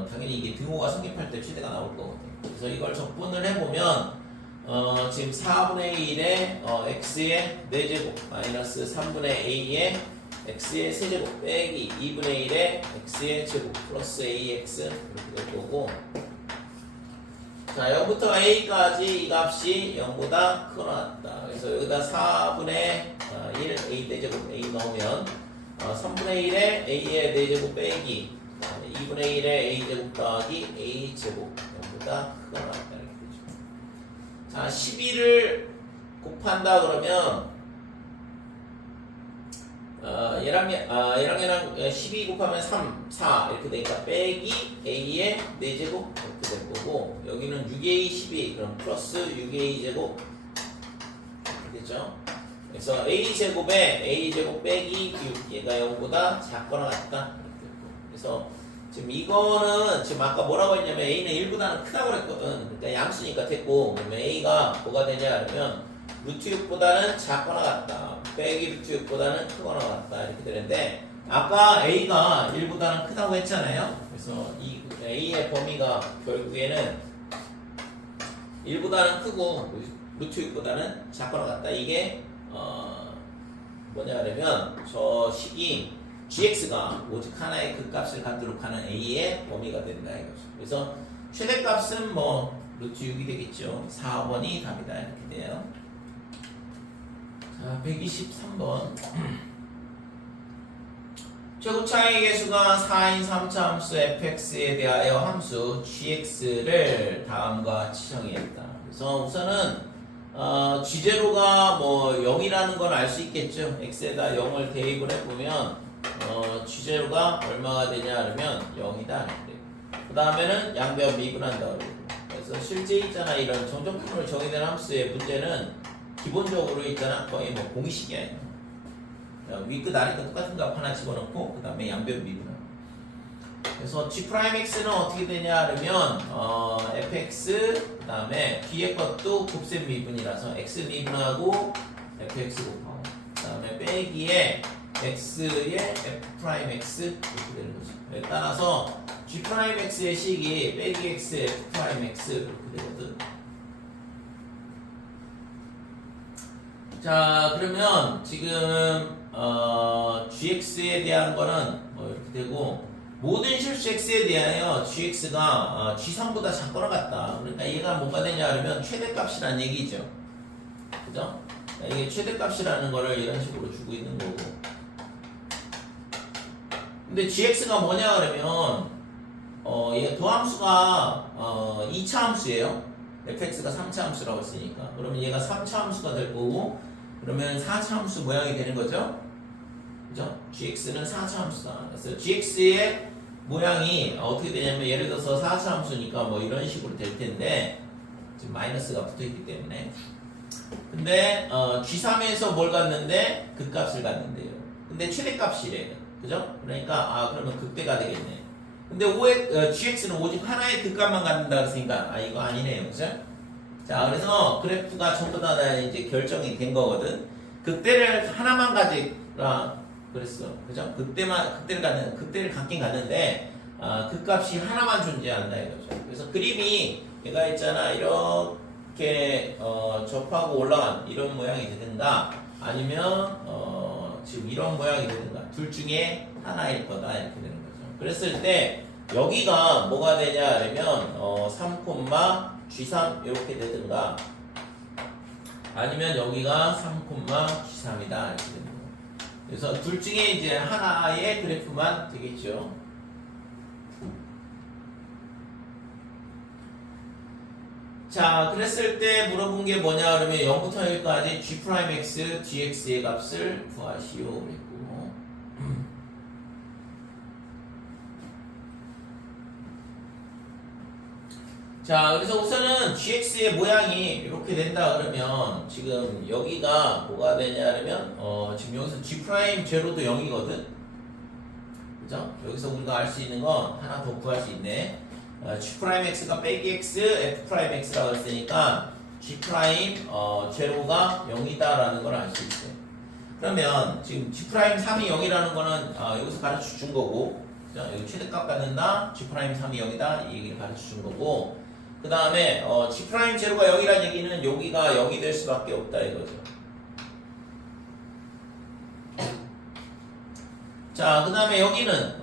당연히 이게 등호가 성립할 때 최대가 나올 거거든요. 그래서 이걸 적분을 해보면 지금 4분의 1의 x의 4제곱 마이너스 3분의 a의 x의 세제곱 빼기 2분의 1의 x의 제곱 플러스 ax 이렇게 될 거고, 자 0부터 a까지 이 값이 0보다 크거나 같다. 그래서 여기다 4분의 1 a 4제곱 a 넣으면 3분의 1의 a의 4제곱 빼기 2분의 1의 a제곱 더하기 a제곱 0보다 크거나 같다 이렇게 되죠. 자 12를 곱한다 그러면 얘랑 12 곱하면 3, 4 이렇게 되니까 빼기 a의 4제곱 이렇게 될 거고, 여기는 6a 12 그럼 플러스 6a 제곱 이렇게 되죠. 그래서 a제곱에 a제곱 빼기 6 얘가 0보다 작거나 같다 이렇게 되고, 그래서 지금 이거는 지금 아까 뭐라고 했냐면 a는 1보다는 크다고 그랬거든. 그러니까 양수니까 됐고, 그러면 a가 뭐가 되냐 하면 루트 6보다는 작거나 같다 빼기 루트 6보다는 크거나 같다 이렇게 되는데, 아까 a가 1보다는 크다고 했잖아요. 그래서 이 a의 범위가 결국에는 1보다는 크고 루트 6보다는 작거나 같다. 이게 뭐냐 하면 저 식이 gx가 오직 하나의 그 값을 갖도록 하는 a의 범위가 된다 이거죠. 그래서 최대값은 루트 6이 되겠죠. 4번이 답이다 이렇게 돼요. 자 123번 최고 차이 계수가 4인 3차 함수 fx에 대하여 함수 gx를 다음과 같이 정의했다. 그래서 우선은 G0가 0이라는 건 알 수 있겠죠. x에다 0을 대입을 해보면 G0가 얼마가 되냐 하면 0이다. 그 다음에는 양변 미분한다. 그래서 실제 있잖아 이런 정적분을 정의된 함수의 문제는 기본적으로 있잖아 거의 공식이야. 윗끝 아래끝 똑같은 값 하나 집어넣고 그 다음에 양변 미분하고. 그래서 G'X는 어떻게 되냐 하면 fx 그 다음에 뒤에 것도 곱셈 미분이라서 x 미분하고 fx 곱하고 그 다음에 빼기에 x의 f'x 이렇게 되는 거죠. 따라서 G'X의 식이 빼기 x의 f'x 이렇게 되거든. 자 그러면 지금 gx에 대한 거는 이렇게 되고, 모든 실수 x에 대하여 gx가 g3보다 작거나 같다. 그러니까 얘가 뭐가 되냐 하면 최대값이라는 얘기죠. 그죠? 이게 최대값이라는 거를 이런 식으로 주고 있는 거고, 근데 gx가 뭐냐 그러면 얘 도함수가 2차 함수예요. fx가 3차 함수라고 했으니까. 그러면 얘가 3차 함수가 될 거고, 그러면 4차 함수 모양이 되는 거죠. 그죠? gx는 4차 함수다. 그래서 gx의 모양이 어떻게 되냐면, 예를 들어서 4차 함수니까 이런 식으로 될 텐데, 지금 마이너스가 붙어 있기 때문에. 근데 g3에서 뭘 갖는데? 극값을 갖는데요. 근데 최대값이래요. 그죠? 그러니까 그러면 극대가 되겠네. 근데 gx는 오직 하나의 극값만 갖는다 그랬으니까 이거 아니네요. 그죠? 자, 그래서 그래프가 전부 다 이제 결정이 된 거거든. 극대를 하나만 가지라 그랬어. 그죠? 극대를 갖긴 갖는데, 극값이 하나만 존재한다 이거죠. 그래서 그림이 얘가 있잖아. 이렇게, 접하고 올라간 이런 모양이 되든가, 아니면, 지금 이런 모양이 되든가, 둘 중에 하나일 거다 이렇게 되는 거죠. 그랬을 때, 여기가 뭐가 되냐 하면, 3, G3 이렇게 되든가, 아니면 여기가 3, G3이다 이렇게 되는 거예요. 그래서 둘 중에 이제 하나의 그래프만 되겠죠. 자, 그랬을 때 물어본 게 뭐냐 그러면 0부터 여기까지 G'X, GX의 값을 구하시오 그랬고, 자, 그래서 우선은 gx의 모양이 이렇게 된다 그러면 지금 여기가 뭐가 되냐면 지금 여기서 g 프라임 제로도 0이거든. 그죠? 여기서 우리가 알 수 있는 건 하나 더 구할 수 있네. g 프라임 x가 빼기 x, f 프라임 x라고 했으니까 g 프라임 제로가 0이다라는 걸 알 수 있어요. 그러면 지금 g 프라임 3이 0이라는 거는 여기서 가르쳐 준 거고, 그죠? 여기 최대값 갖는다, g 프라임 3이 0이다 이 얘기를 가르쳐 준 거고. 그 다음에 g 프라임 제로가 0이라는 얘기는 여기가 0이 될 수밖에 없다 이거죠. 자, 그 다음에 여기는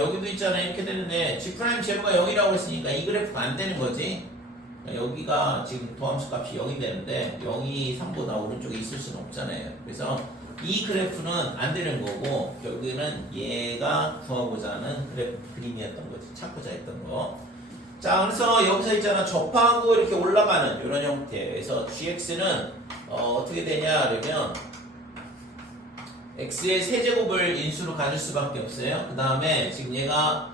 여기도 있잖아요. 이렇게 되는데 g 프라임 제로가 0이라고 했으니까 이 그래프가 안 되는 거지. 여기가 지금 도함수 값이 0이 되는데 0이 3보다 오른쪽에 있을 수는 없잖아요. 그래서 이 그래프는 안 되는 거고 결국에는 얘가 구하고자 하는 그래프 그림이었던 거지. 찾고자 했던 거. 자, 그래서 여기서 있잖아. 접하고 이렇게 올라가는 이런 형태에서 gx는 어떻게 되냐 그러면 x의 세제곱을 인수로 가질 수밖에 없어요. 그 다음에 지금 얘가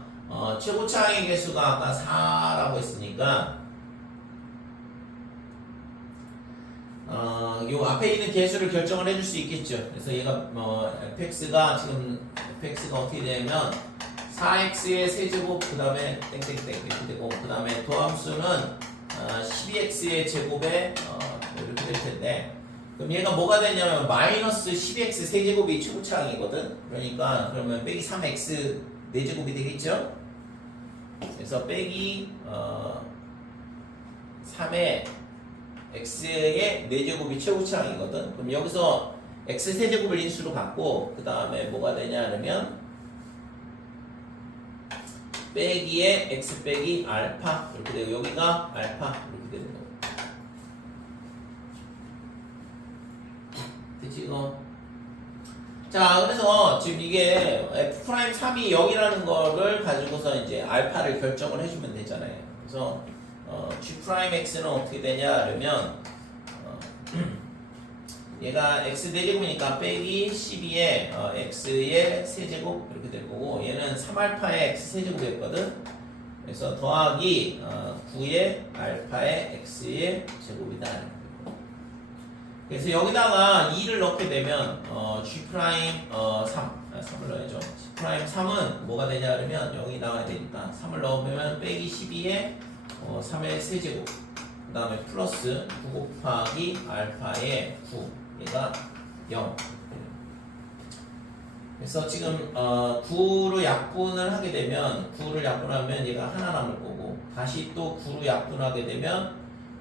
최고차항의 개수가 아까 4라고 했으니까 요 앞에 있는 개수를 결정을 해줄 수 있겠죠. 그래서 얘가 fx가 지금 fx가 어떻게 되냐면 4x의 세제곱 그 다음에 땡땡땡 이렇게 되고 그 다음에 도함수는 12x의 제곱에 이렇게 될 텐데 그럼 얘가 뭐가 되냐면 마이너스 12x 세제곱이 최고차항이거든. 그러니까 그러면 빼기 3x 4제곱이 되겠죠. 그래서 빼기 3의 x의 4제곱이 최고차항이거든. 그럼 여기서 x 세제곱을 인수로 갖고 그 다음에 뭐가 되냐 그러면 빼기에 x 빼기 알파 이렇게 되고 여기가 알파 이렇게 되는 거예요. 되지 이거? 자, 그래서 지금 이게 f'3이 0이라는 거를 가지고서 이제 알파를 결정을 해주면 되잖아요. 그래서 g'x는 어떻게 되냐 그러면 얘가 x 4제곱이니까 빼기 12에 x의 세제곱 이렇게 될 거고 얘는 3알파의 x 세제곱이었거든. 그래서 더하기 9의 알파의 x의 제곱이다. 그래서 여기다가 2를 넣게 되면 g 프라임 3을 넣어야죠. g 프라임 3은 뭐가 되냐 그러면 0이 나와야 되니까 3을 넣으면 빼기 12에 3의 세제곱 그 다음에 플러스 9 곱하기 알파의 9 얘가 0. 그래서 지금 9로 약분을 하게 되면 9를 약분하면 얘가 하나 남을 거고 다시 또 9로 약분하게 되면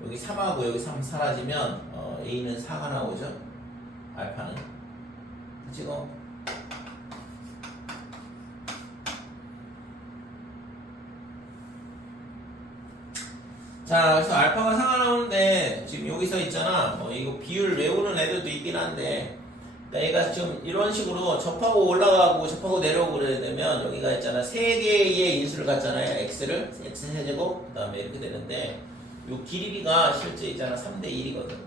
여기 3하고 여기 3 사라지면 A는 4가 나오죠. 알파는 지금 자, 그래서 알파가 4가 나오는데 지금 여기서 있잖아. 이거 비율 외우는 애들도 있긴 한데 그러니까 얘가 지금 이런 식으로 접하고 올라가고 접하고 내려오고 그래야 되면 여기가 있잖아. 3개의 인수를 갖잖아요. x를 x 세제곱 그 다음에 이렇게 되는데 요 길이가 실제 있잖아 3대 1이거든.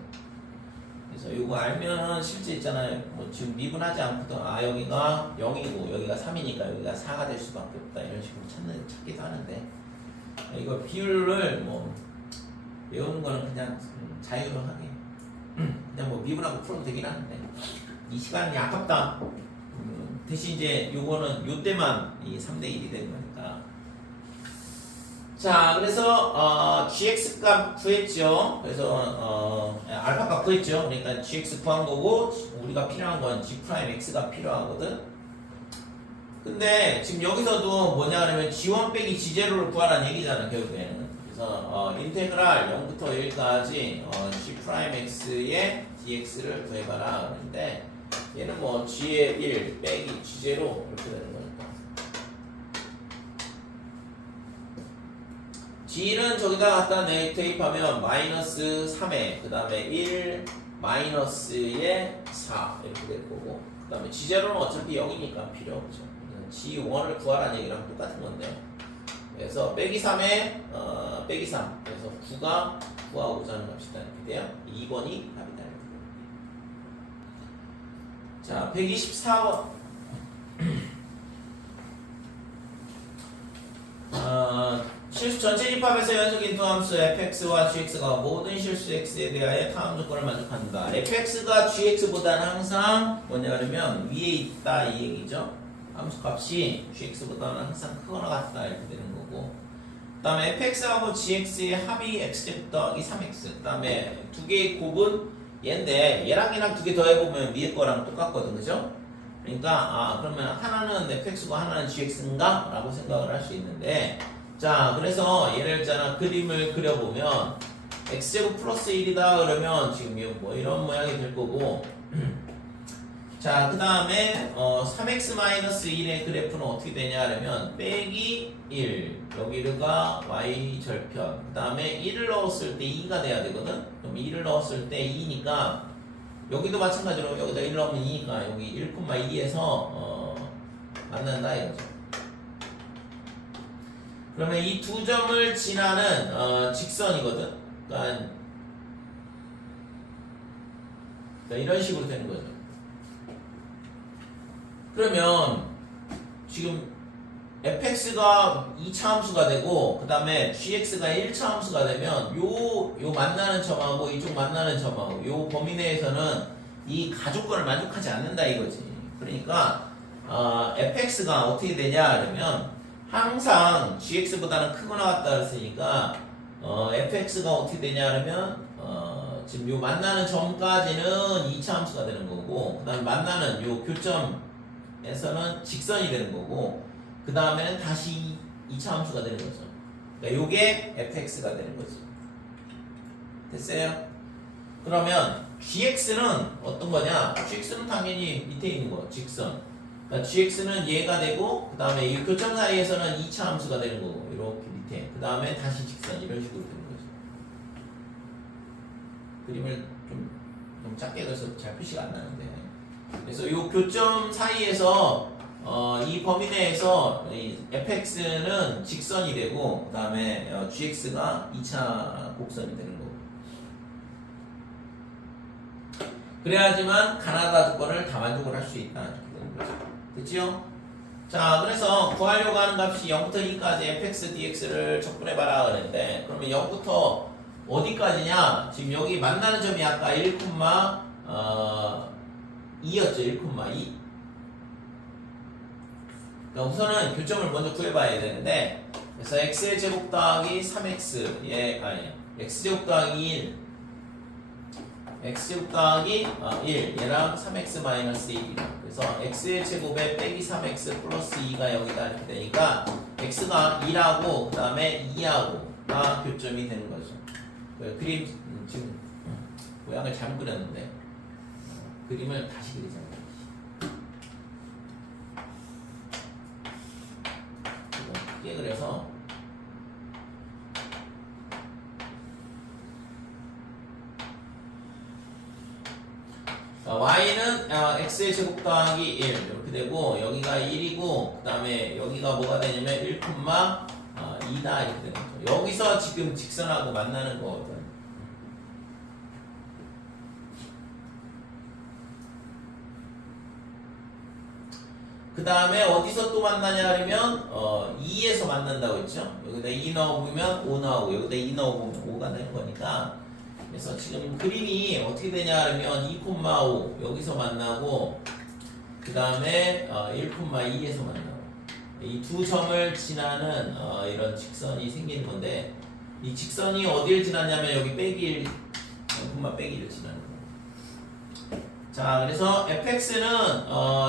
그래서 요거 알면은 실제 있잖아요. 뭐 지금 미분하지 않고도 여기가 0이고 여기가 3이니까 여기가 4가 될 수밖에 없다 이런 식으로 찾기도 하는데 이거 비율을 뭐 외우는 거는 그냥 자유로 하게 그냥 뭐 미분하고 풀어도 되긴 하는데 이 시간이 아깝다. 대신 이제 요거는 요 때만 이 3대 1이 되는 거니까. 자, 그래서 gx 값 구했죠. 그래서 알파 값 구했죠. 그러니까 gx 구한 거고 우리가 필요한 건 g 프라임 x가 필요하거든. 근데 지금 여기서도 뭐냐 하면 g1 빼기 g0를 구하라는 얘기잖아 결국에는. 그래서 인테그랄 0부터 1까지 g 프라임 x의 dx를 구해봐라 그러는데 얘는 뭐 g의 1 빼기 g0 이렇게 되는 거니까. g는 저기다 갖다 대입하면 마이너스 3에 그 다음에 1 마이너스의 4 이렇게 될 거고 그 다음에 g0는 어차피 0이니까 필요 없죠. g1을 구하라는 얘기랑 똑같은 건데 그래서 빼기 3에 빼기 3 그래서 9가 구하고자 하는 값이다 이렇게 돼요. 2번이 답이다. 자, 124번 실수 전체 집합에서 연속 인수함수 fx와 gx가 모든 실수 x에 대하여 다음 조건을 만족한다. fx가 gx보다는 항상 뭐냐 그러면 위에 있다 이 얘기죠. 함수 값이 gx보다는 항상 크거나 같다 이렇게 되는 거고. 그 다음에 fx하고 gx의 합이 x제곱 더하기 3x. 그 다음에 두 개의 곱은 얘인데 얘랑 얘랑 두 개 더해보면 위에 거랑 똑같거든, 그죠? 그러니까 그러면 하나는 fx고 하나는 gx인가? 라고 생각을 할 수 있는데, 자 그래서 얘를 있잖아 그림을 그려보면 x제곱 플러스 1이다 그러면 지금 뭐 이런 모양이 될 거고 자 그 다음에 3x 마이너스 1의 그래프는 어떻게 되냐 그러면 빼기 1 여기가 y 절편 그 다음에 1을 넣었을 때 2가 돼야 되거든. 그럼 2를 넣었을 때 2니까 여기도 마찬가지로 여기다 1 넣으면 2니까 여기 1,2에서 만난다 이거죠. 그러면 이 두 점을 지나는 직선이거든. 그러니까 이런 식으로 되는 거죠. 그러면 지금 fx가 2차 함수가 되고 그 다음에 gx가 1차 함수가 되면 요 만나는 점하고 이쪽 만나는 점하고 요 범위 내에서는 이 가족권을 만족하지 않는다 이거지. 그러니까 fx가 어떻게 되냐 그러면 항상 gx보다는 크거나 같다 그랬으니까 fx가 어떻게 되냐 그러면 지금 요 만나는 점까지는 2차 함수가 되는 거고 그 다음에 만나는 요 교점에서는 직선이 되는 거고 그 다음에는 다시 2차 함수가 되는 거죠. 그러니까 요게 fx가 되는 거지. 됐어요? 그러면 gx는 어떤 거냐? gx는 당연히 밑에 있는 거 직선. 그러니까 gx는 얘가 되고 그 다음에 이 교점 사이에서는 2차 함수가 되는 거고 이렇게 밑에 그 다음에 다시 직선 이런 식으로 되는 거죠. 그림을 좀 작게 그려서 잘 표시가 안 나는데 그래서 이 교점 사이에서 이 범위 내에서 이 fx는 직선이 되고 그 다음에 gx가 2차 곡선이 되는 거고 그래야지만 가나다 조건을 다 만족을 할 수 있다 이렇게 되는 거죠. 됐지요? 자 그래서 구하려고 하는 값이 0부터 2까지 fx dx를 적분해봐라 그랬는데 그러면 0부터 어디까지냐? 지금 여기 만나는 점이 아까 1,2였죠. 1,2 그러니까 우선은 교점을 먼저 구해봐야 되는데 그래서 x의 제곱 더하기 3x x제곱 더하기 1 x제곱 더하기 1 얘랑 3x 마이너스 1이랑 그래서 x의 제곱에 빼기 3x 플러스 2가 여기다 이렇게 되니까 x가 2라고 그 다음에 2하고가 교점이 되는 거죠. 그림 지금 모양을 잘못 그렸는데 그림을 다시 그리자. 크게 그려서 y는 x의 제곱 더하기 1 이렇게 되고 여기가 1이고 그 다음에 여기가 뭐가 되냐면 1,2다 이렇게 되는 거죠. 여기서 지금 직선하고 만나는 거거든. 그 다음에 어디서 또 만나냐 하면 2에서 만난다고 했죠. 여기다 2 넣어보면 5 나오고 여기다 2 넣어보면 5가 되는 거니까 그래서 지금 그림이 어떻게 되냐 하면 2,5 여기서 만나고 그 다음에 1,2에서 만나고 이 두 점을 지나는 이런 직선이 생기는 건데 이 직선이 어디를 지나냐면 여기 빼기 1, 0,1을 지나는 거예요. 자 그래서 fx는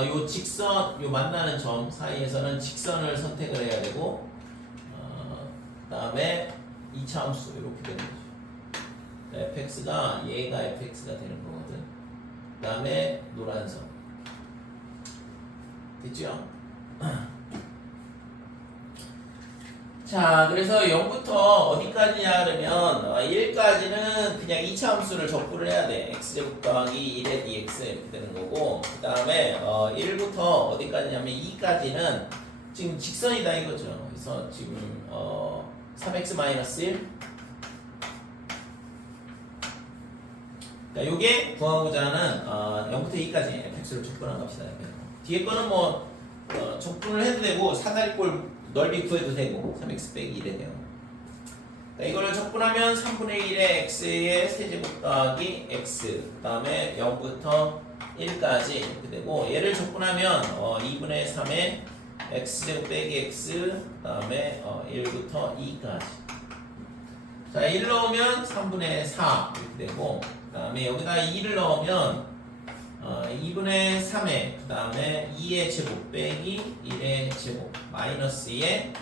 요 직선 요 만나는 점 사이에서는 직선을 선택을 해야 되고 그 다음에 2차 함수 이렇게 되는 거죠. fx가 얘가 fx가 되는 거거든. 그 다음에 노란 선 됐죠? 자 그래서 0부터 어디까지냐 그러면 1까지는 그냥 2차 함수를 적분을 해야 돼. x제곱 더하기 1의 dx 이렇게 되는 거고 그 다음에 1부터 어디까지냐면 2까지는 지금 직선이다 이거죠. 그래서 지금 3x-1 그러니까 요게 구하고자 하는 0부터 2까지 fx를 적분한 값이다. 뒤에 거는 뭐 적분을 해도 되고 사다리꼴 넓이 구해도 되고 3x 빼기 1에 대한 이걸 적분하면 3분의 1의 x의 세제곱 더하기 x 그 다음에 0부터 1까지 이렇게 되고 얘를 적분하면 2분의 3의 x제곱 빼기 x 그 다음에 1부터 2까지 자 1 넣으면 3분의 4 이렇게 되고 그 다음에 여기다 2를 넣으면 2분의 3의 그 다음에 2의 제곱 빼기 1의 제곱 마이너스 2의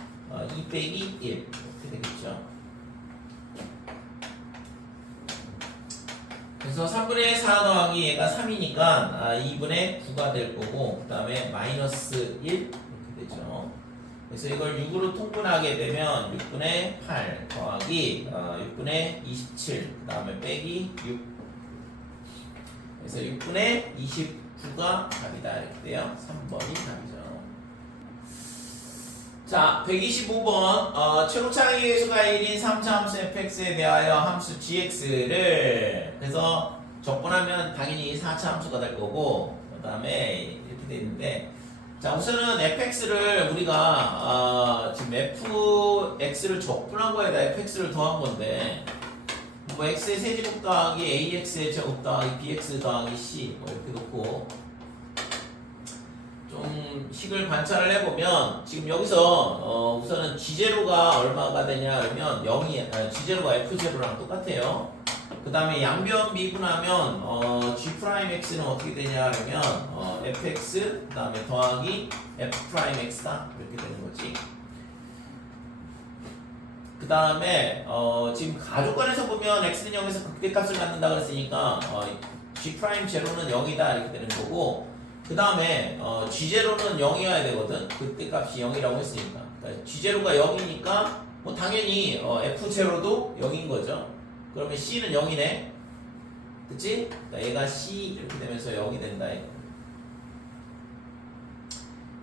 2 빼기 1 이렇게 되겠죠. 그래서 3분의 4 더하기 얘가 3이니까 2분의 9가 될 거고 그 다음에 마이너스 1 이렇게 되죠. 그래서 이걸 6으로 통분하게 되면 6분의 8 더하기 6분의 27 그 다음에 빼기 6 그래서 6분의 29가 답이다 이렇게 돼요. 3번이 답이죠. 자, 125번 최고차의 예수가 1인 3차 함수 fx에 대하여 함수 gx를 그래서 적분하면 당연히 4차 함수가 될 거고 그 다음에 이렇게 돼 있는데 자 우선은 fx를 우리가 지금 fx를 적분한 거에다 fx를 더한 건데 뭐 x의 세제곱 더하기 ax의 제곱 더하기 bx 더하기 c 뭐 이렇게 놓고 좀 식을 관찰을 해보면 지금 여기서 우선은 G0가 얼마가 되냐 그러면 0이 G0가 F0랑 똑같아요. 그 다음에 양변 미분하면 G'X는 어떻게 되냐 그러면 Fx 그 다음에 더하기 F'X다 이렇게 되는 거지. 그 다음에 지금 가족관에서 보면 X는 0에서 극대값을 갖는다 그랬으니까 G'0는 0이다 이렇게 되는 거고 그 다음에 G0는 0이어야 되거든. 그때 값이 0이라고 했으니까 그러니까 G0가 0이니까 뭐 당연히 F0도 0인 거죠. 그러면 C는 0이네 그치? 그러니까 얘가 C 이렇게 되면서 0이 된다 이거.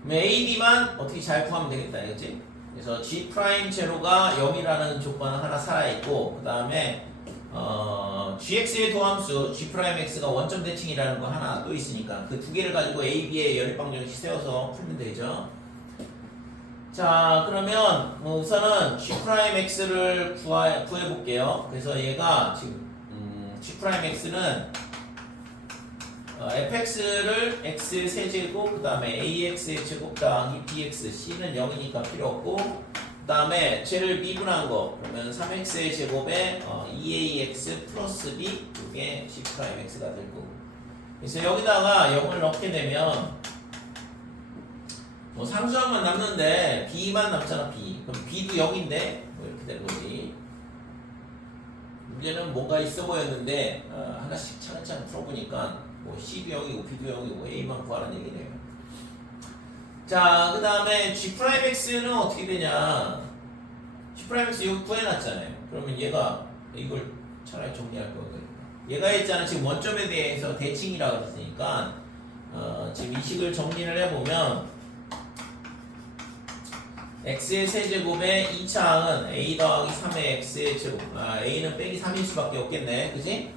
그럼 A, B만 어떻게 잘 구하면 되겠다 그치? 그래서 G'0가 0이라는 조건 하나 살아있고 그 다음에 gx의 도함수 g'x가 원점 대칭이라는 거 하나 또 있으니까 그 두 개를 가지고 a, b의 연립방정식 세워서 풀면 되죠. 자 그러면 우선은 g'x를 구해볼게요. 그래서 얘가 지금 g'x는 fx를 x의 세제곱 그 다음에 ax의 제곱 더하기 bx c는 0이니까 필요 없고 그 다음에 쟤를 미분한 거 그러면 3x의 제곱에 2ax 플러스 b 이게 g'x가 될 거고 그래서 여기다가 0을 넣게 되면 뭐 상수항만 남는데 b만 남잖아 b 그럼 b도 0인데 뭐 이렇게 된 거지. 문제는 뭔가 있어 보였는데 하나씩 차근차근 풀어보니까 뭐 c도 0이고 b도 0이고 a만 구하라는 얘기네요. 자, 그 다음에 G'X는 어떻게 되냐? G'X 여기 구해놨잖아요. 그러면 얘가 이걸 차라리 정리할 거거든요. 얘가 있잖아. 지금 원점에 대해서 대칭이라고 했으니까 지금 이 식을 정리를 해보면 x의 세제곱에 2차 항은 a 더하기 3의 x의 제곱 a는 빼기 3일 수밖에 없겠네. 그치?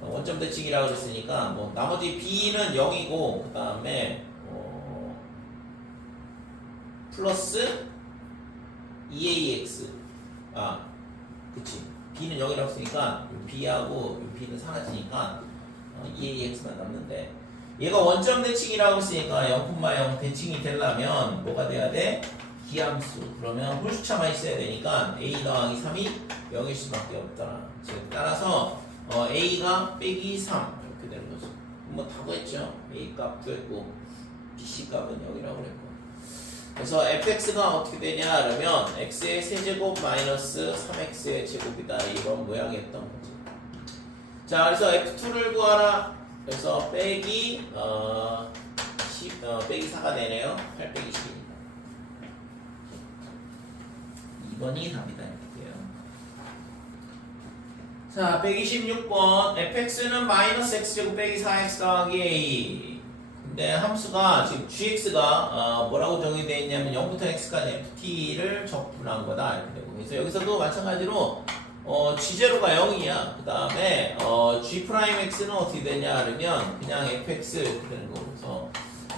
원점 대칭이라고 했으니까 뭐 나머지 b는 0이고 그 다음에 플러스 2ax 그치 b는 0이라고 했으니까 b하고 b는 사라지니까 2ax만 남는데 얘가 원점 대칭이라고 했으니까 0,0 대칭이 되려면 뭐가 돼야 돼? 기함수 그러면 홀수차만 있어야 되니까 a 더하기 3이 0일 수밖에 없다. 즉 따라서 a가 빼기 3 이렇게 되는 거죠. 뭐 다 구했죠. a 값 구했고 bc 값은 0이라고 그랬고 그래서 fx가 어떻게 되냐 그러면 x의 세제곱 마이너스 3x의 제곱이다 이런 모양이었던 거지. 자 그래서 f2를 구하라. 그래서 빼기 빼기 4가 되네요. 8 빼기 10이니까 2번이 답이다 이렇게 돼요. 자 126번 fx는 마이너스 x제곱 빼기 4x 더하기 a 근데 함수가 지금 gx가 뭐라고 정의되어 있냐면 0부터 x까지 ft를 적분한 거다 이렇게 되고 그래서 여기서도 마찬가지로 g0가 0이야. 그 다음에 g'x는 어떻게 되냐 그러면 그냥 fx 이렇게 되는 거고 그래서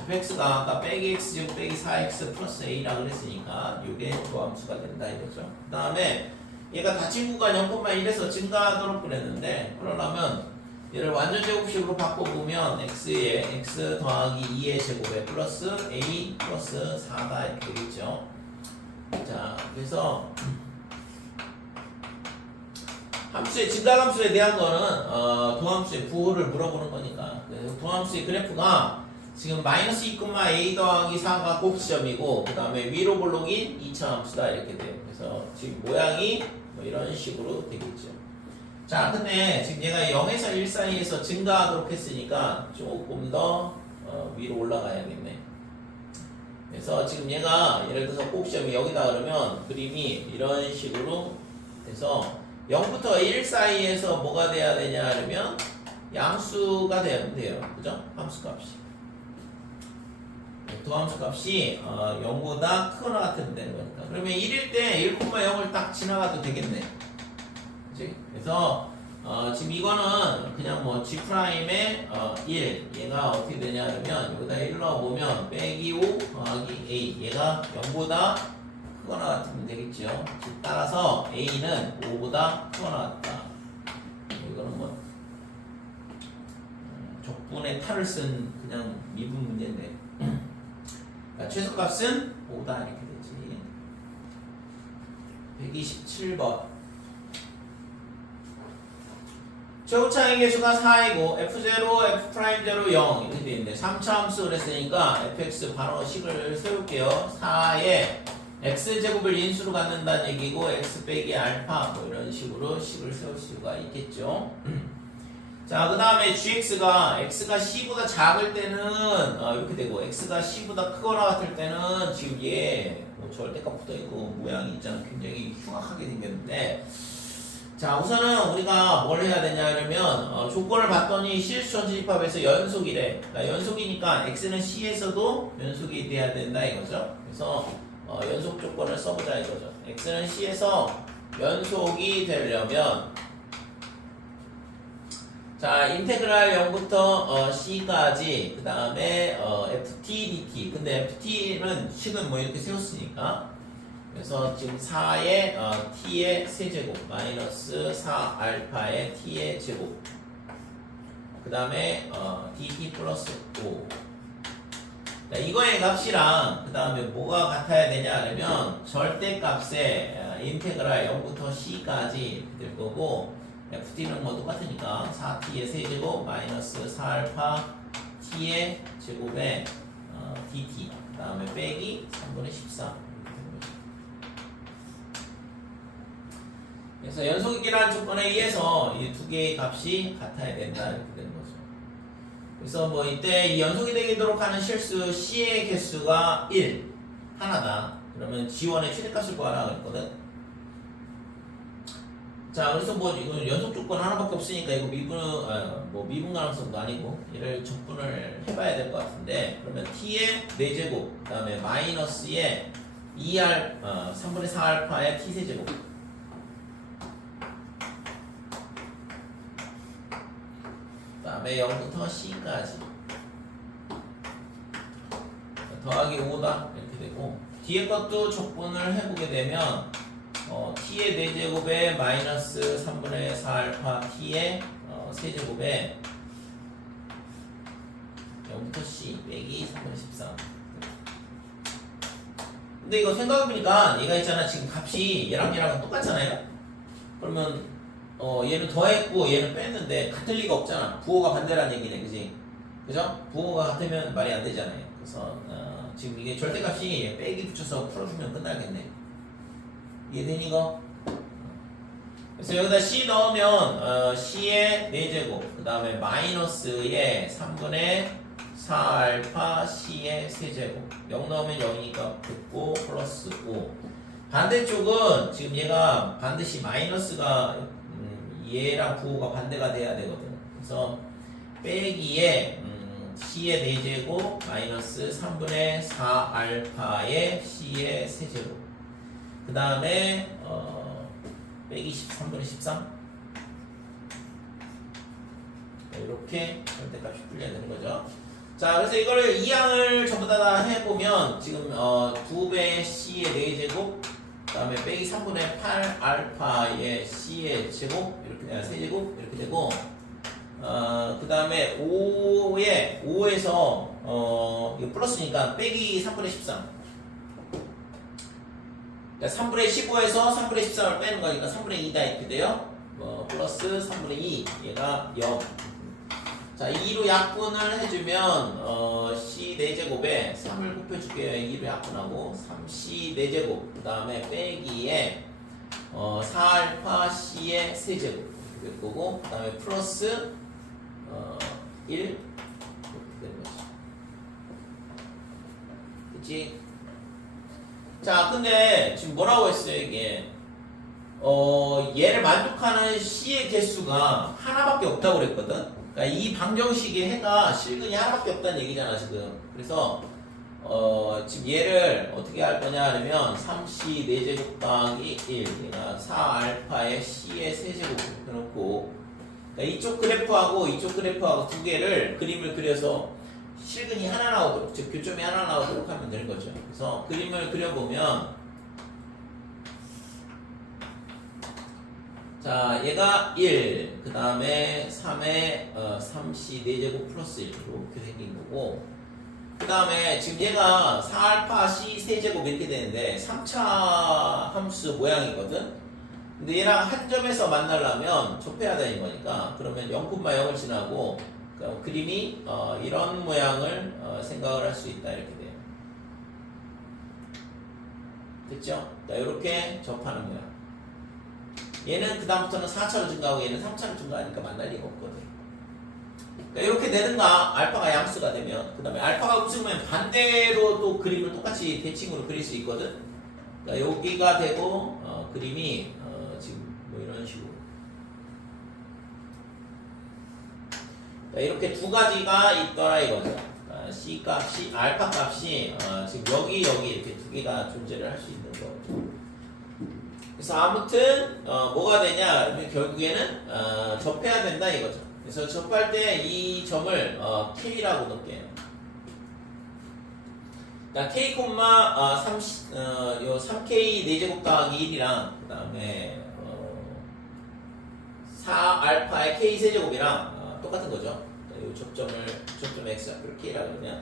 fx가 아까 빼기 x제곱 빼기 4x 플러스 a라고 그랬으니까 이게 도함수가 된다 이거죠. 그 다음에 얘가 닫힌 구간 0,1에서 증가하도록 그랬는데 그러려면 얘를 완전 제곱식으로 바꿔보면 x에 x 더하기 2의 제곱에 플러스 a 플러스 4가 이렇게 되겠죠. 자, 그래서 함수의 증가함수에 대한 거는 도함수의 부호를 물어보는 거니까. 그래서 도함수의 그래프가 지금 마이너스 2,a 더하기 4가 꼭지점이고 그 다음에 위로 볼록인 2차 함수다 이렇게 돼요. 그래서 지금 모양이 뭐 이런 식으로 되겠죠. 자, 근데 지금 얘가 0에서 1 사이에서 증가하도록 했으니까 조금 더 위로 올라가야겠네. 그래서 지금 얘가 예를 들어서 꼭지점이 여기다 그러면 그림이 이런 식으로 돼서 0부터 1 사이에서 뭐가 돼야 되냐 하면 양수가 되면 돼요. 그죠? 함수 값이. 도함수 값이 0보다 크거나 같으면 되는 거니까. 그러면 1일 때 1,0을 딱 지나가도 되겠네. 그치? 그래서 지금 이거는 그냥 뭐 G'의 1 얘가 어떻게 되냐 하면 여기다 1 넣어보면 빼기 5 더하기 A 얘가 0보다 크거나 같으면 되겠죠. 즉 따라서 A는 5보다 크거나 같다. 이거는 뭐 적분의 탈을 쓴 그냥 미분 문제인데 최소값은 5다 이렇게 되지. 127번 최고차의 개수가 4이고 f0, f'0, 0 이렇게 되어있는데 3차 함수 그랬으니까 fx 바로 식을 세울게요. 4에 x제곱을 인수로 갖는다는 얘기고 x 빼기 알파 뭐 이런 식으로 식을 세울 수가 있겠죠. 자, 그 다음에 gx가 x가 c보다 작을 때는 이렇게 되고 x가 c보다 크거나 같을 때는 지금 얘 뭐 절대값 붙어있고 모양이 있잖아. 굉장히 흉악하게 생겼는데 자, 우선은 우리가 뭘 해야 되냐 그러면 조건을 봤더니 실수 전체집합에서 연속이래. 그러니까 연속이니까 x는 c에서도 연속이 돼야 된다 이거죠. 그래서 연속 조건을 써보자 이거죠. x는 c에서 연속이 되려면 자, 인테그랄 0부터 c까지 그 다음에 ft dt 근데 ft는 식은 뭐 이렇게 세웠으니까 그래서 지금 4의 t의 세제곱 마이너스 4알파의 t의 제곱 그 다음에 dt 플러스 5 자, 이거의 값이랑 그 다음에 뭐가 같아야 되냐 하면 절대값의 인테그랄 0부터 c까지 될 거고 ft는 뭐 똑같으니까 4t의 세제곱 마이너스 4알파 t의 제곱에 dt 그 다음에 빼기 3분의 13 그래서 연속이라는 조건에 의해서 이 두 개의 값이 같아야 된다 이렇게 되는 거죠. 그래서 뭐 이때 이 연속이 되도록 하는 실수 c의 개수가 1 하나다. 그러면 g1의 최대값을 구하라 그랬거든. 자, 그래서 뭐 이건 연속 조건 하나밖에 없으니까 이거 미분 가능성도 아니고 얘를 적분을 해봐야 될 것 같은데 그러면 t의 4제곱 그 다음에 마이너스의 3분의 4알파의 t 세제곱 그 다음에 0부터 c까지 더하기 5다 이렇게 되고 뒤에 것도 적분을 해보게 되면 t의 4제곱에 마이너스 3분의 4알파 t의 세제곱에 0부터 c 빼기 3분의 13 근데 이거 생각해보니까 얘가 있잖아 지금 값이 얘랑 똑같잖아요. 그러면 얘는 더했고 얘는 뺐는데 같을 리가 없잖아. 부호가 반대라는 얘기네 그지? 그죠? 부호가 같으면 말이 안 되잖아요. 그래서 지금 이게 절대값이 빼기 붙여서 풀어주면 끝나겠네. 이해되니 이거? 그래서 여기다 c 넣으면 c의 4제곱 그 다음에 마이너스의 3분의 4알파 c의 세제곱 0 넣으면 0이니까 붙고 플러스 5 반대쪽은 지금 얘가 반드시 마이너스가 얘랑 부호가 반대가 돼야 되거든. 그래서 빼기에 c의 4제곱 마이너스 3분의 4알파의 c의 세제곱 그 다음에 빼기 3분의 13 이렇게 절대값이 풀려야 되는 거죠. 자, 그래서 이거를 이 양을 전부 다 해보면 지금 2배 c의 4제곱 그 다음에 빼기 3분의 8 알파의 C의 제곱 이렇게 세제곱 이렇게 되고 그 다음에 5에서 이거 플러스니까 빼기 3분의 13 그러니까 3분의 15에서 3분의 13을 빼는 거니까 3분의 2다 이렇게 돼요. 플러스 3분의 2 얘가 0. 자 2로 약분을 해주면 C 4제곱에 3을 곱해줄게요. 2로 약분하고 3C 4제곱 그 다음에 빼기에 4알파 C의 세제곱 이렇게 될 거고 그 다음에 플러스 1 이렇게 되는 거죠. 그치? 자 근데 지금 뭐라고 했어요 이게 얘를 만족하는 C의 개수가 하나밖에 없다고 그랬거든. 그러니까 이 방정식의 해가 실근이 하나밖에 없다는 얘기잖아 지금. 그래서 지금 얘를 어떻게 할 거냐 하면 3C 4제곱 더하기 1 얘가 4알파의 C의 세제곱 이렇게 놓고 그러니까 이쪽 그래프하고 이쪽 그래프하고 두 개를 그림을 그려서 실근이 하나 나오도록 즉 교점이 하나 나오도록 하면 되는 거죠. 그래서 그림을 그려보면 자 얘가 1, 그 다음에 3에 3C 4제곱 플러스 1 이렇게 생긴 거고 그 다음에 지금 얘가 4알파 C 세제곱 이렇게 되는데 3차 함수 모양이거든. 근데 얘랑 한 점에서 만나려면 접해야 되는 거니까 그러면 0,0을 지나고 그림이 이런 모양을 생각을 할 수 있다 이렇게 돼요. 됐죠? 자, 이렇게 접하는 모양. 얘는 그 다음부터는 4차로 증가하고 얘는 3차로 증가하니까 만날 리가 없거든. 그러니까 이렇게 되든가 알파가 양수가 되면 그 다음에 알파가 음수면 반대로 또 그림을 똑같이 대칭으로 그릴 수 있거든. 그러니까 여기가 되고 그림이 지금 뭐 이런 식으로 이렇게 두 가지가 있더라 이거죠. C 값이 알파 값이 지금 여기 이렇게 두 개가 존재를 할 수 있는 거죠. 그래서 아무튼 뭐가 되냐 결국에는 접해야 된다 이거죠. 그래서 접할 때 이 점을 K라고 놓을게요. 그러니까 K, 3K 4제곱 더하기 1이랑 그 다음에 4알파의 K 세제곱이랑 똑같은 거죠. 이 접점 X좌표를 K라고 그러면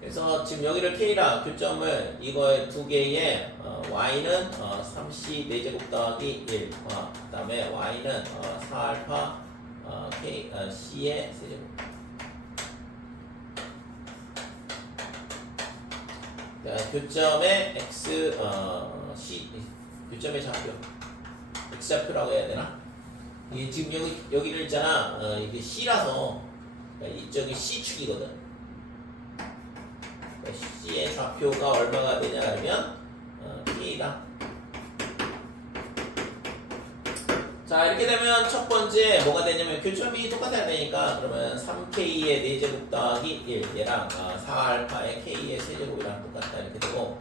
그래서 지금 여기를 K라 교점을 이거의 두 개의 Y는 3C 4제곱 더하기 1 그 다음에 Y는 4알파 C의 세제곱 자, 교점의 X C 교점의 좌표 X좌표라고 해야 되나? 이게 지금 여기를 있잖아. 이게 C라서 그러니까 이쪽이 C축이거든. 그러니까 C의 좌표가 얼마가 되냐 하면 K다. 자 이렇게 되면 첫 번째 뭐가 되냐면 교점이 똑같아야 되니까 그러면 3K의 4제곱 더하기 1 얘랑 4알파의 K의 세제곱이랑 똑같다 이렇게 되고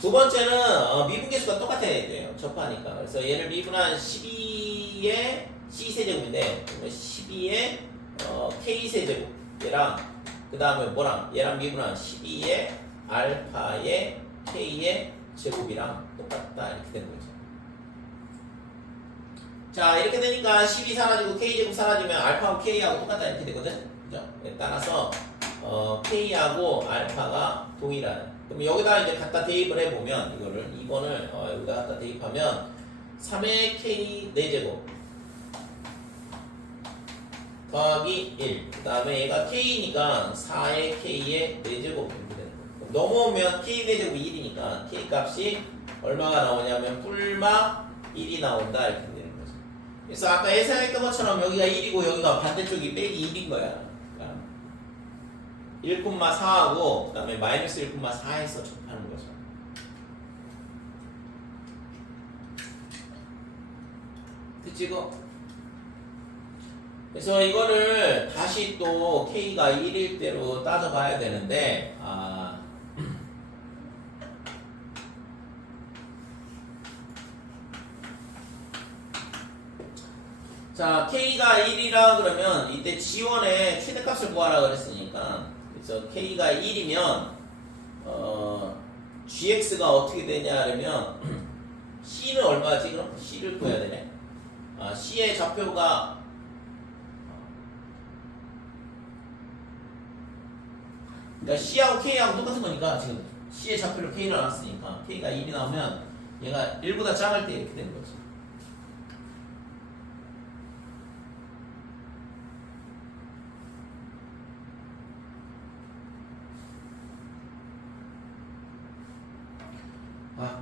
두 번째는 미분계수가 똑같아야 돼요. 접하니까. 그래서 얘를 미분한 12의 C 세제곱인데 12의 K 세제곱 얘랑 그 다음에 뭐랑 얘랑 미분한 12의 알파의 K의 제곱이랑 똑같다 이렇게 되는 거죠. 자 이렇게 되니까 12 사라지고 K 제곱 사라지면 알파하고 K하고 똑같다 이렇게 되거든. 그죠? 따라서 K하고 알파가 동일하다. 그럼 여기다 이제 갖다 대입을 해보면 이거를 2번을 여기다 갖다 대입하면 3의 K 4제곱 더하기 1 그 다음에 얘가 K니까 4의 K의 4제곱 이렇게 되는 거예요. 넘어오면 K 4제곱이 1이니까 K 값이 얼마가 나오냐면 뿔마 1이 나온다 이렇게 되는 거죠. 그래서 아까 예상했던 것처럼 여기가 1이고 여기가 반대쪽이 빼기 1인 거야. 1,4하고 그 다음에 마이너스 1,4에서 접하는 거죠. 됐지 이거? 그래서 이거를 다시 또 K가 1일 대로 따져봐야 되는데 자 K가 1이라 그러면 이때 G1의 최대값을 구하라 그랬으니까 그래서 K가 1이면 gx가 어떻게 되냐 하면 c는 얼마지? 그럼 c를 구해야 되네. c의 좌표가 그러니까 c하고 k하고 똑같은 거니까 지금 c의 좌표를 k로 놨으니까 k가 1이 나오면 얘가 1보다 작을 때 이렇게 되는 거지.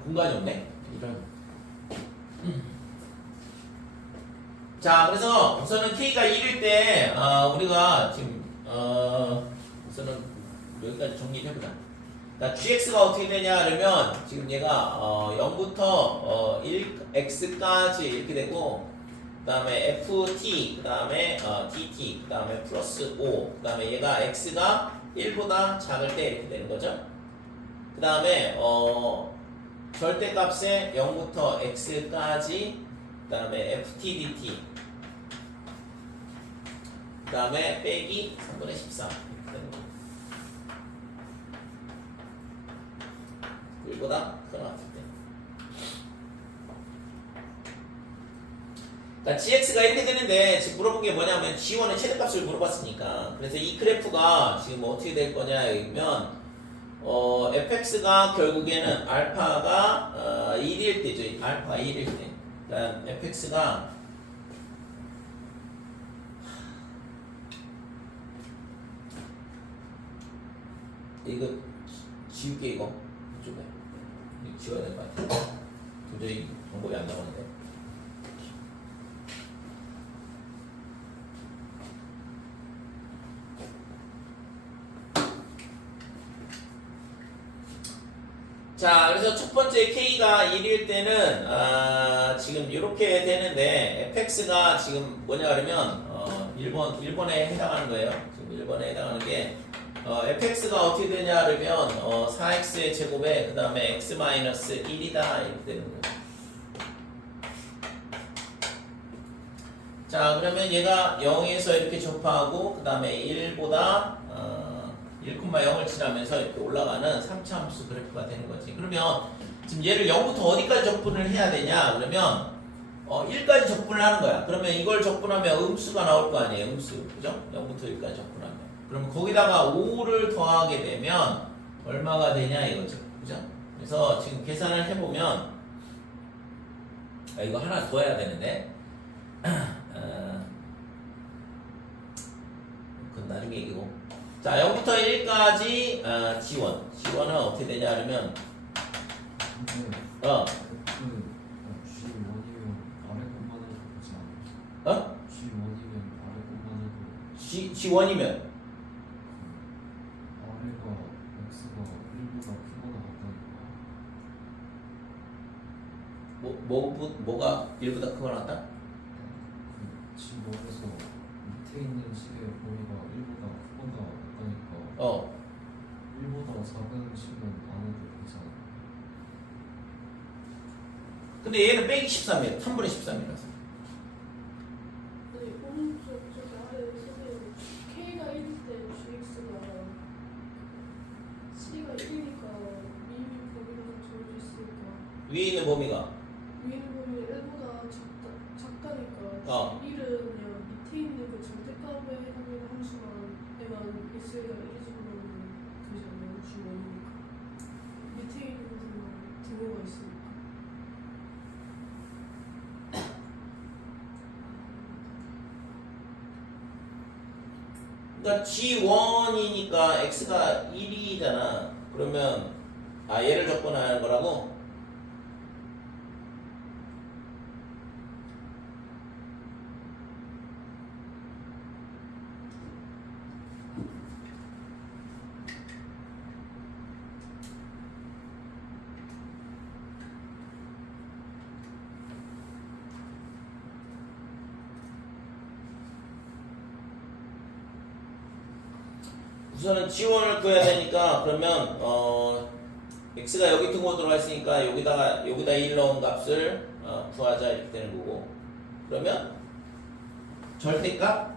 공간이 없네. 이런. 자, 그래서 우선은 k가 1일 때 우리가 지금 우선은 여기까지 정리를 해보자. 그러니까 gx가 어떻게 되냐 하면 지금 얘가 0부터 1x까지 이렇게 되고 그 다음에 ft 그 다음에 dt 그 다음에 플러스 5 그 다음에 얘가 x가 1보다 작을 때 이렇게 되는 거죠. 그 다음에 절대값에 0부터 x까지 그 다음에 ft dt 그 다음에 빼기 3분의 14 이렇게 되는 거죠. 1보다 크거나 같을 때. 그러니까 gx가 이렇게 되는데 지금 물어본 게 뭐냐면 g1의 최대값을 물어봤으니까 그래서 이 그래프가 지금 어떻게 될 거냐 이면 fx가 결국에는 알파가 1일 때죠. 알파가 1일 때. 그러니까 fx가 이거 지울게 이거 이쪽에 이거 지워야 될 것 같아. 도저히 방법이 안 나오는데. 자, 그래서 첫 번째 k가 1일 때는 지금 이렇게 되는데 fx가 지금 뭐냐 그러면 1번에 해당하는 거예요. 지금 1번에 해당하는 게 fx가 어떻게 되냐 그러면 4x의 제곱에 그 다음에 x-1이다 이렇게 되는 거예요. 자, 그러면 얘가 0에서 이렇게 접하고 그 다음에 1보다 1,0을 지나면서 이렇게 올라가는 3차 함수 그래프가 되는 거지. 그러면 지금 얘를 0부터 어디까지 적분을 해야 되냐 그러면 1까지 적분을 하는 거야. 그러면 이걸 적분하면 음수가 나올 거 아니에요. 음수. 그죠? 0부터 1까지 적분하면. 그러면 거기다가 5를 더하게 되면 얼마가 되냐 이거죠. 그죠? 그래서 지금 계산을 해보면 이거 하나 더 해야 되는데 그건 나중에 얘기고. 자, 0부터 1까지 G1은 어떻게 되냐 하면 G1이면 아래 것만 해도 그렇지 않아요? G1이면 아래 것만 해도 G1이면 아래가 X가 1보다 크거나 같다니까 뭐가 1보다 크거나 같다? G1에서 밑에 있는 식의 범위가 1보다 크거나 같다니까 1보다 작은 식은 안 해도 괜찮아. 근데 얘는 빼기 13이에요. 3분의 13이라서. 네, 오른쪽 저기 아래 선생님 K가 1일 때 GX가 C가 1이니까 위에 있는 범위가 정해져 있으니까 위에 있는 범위가 위에 있는 범위가 1보다 작다니까 1은 그냥 밑에 있는 그 절대값에 해당되는 함수만 에만 X가 1이 집어넣으면 되지 않나요? G1이니까 밑에 있는 것만 등호가 있으니까 그러니까 G1이니까 X가 1이잖아. 그러면 얘를 적분하는 거라고? 우선은 G1을 구해야 되니까 그러면 X가 여기 등호 들어가 있으니까 여기다 1 넣은 값을 구하자 이렇게 되는 거고 그러면 절대값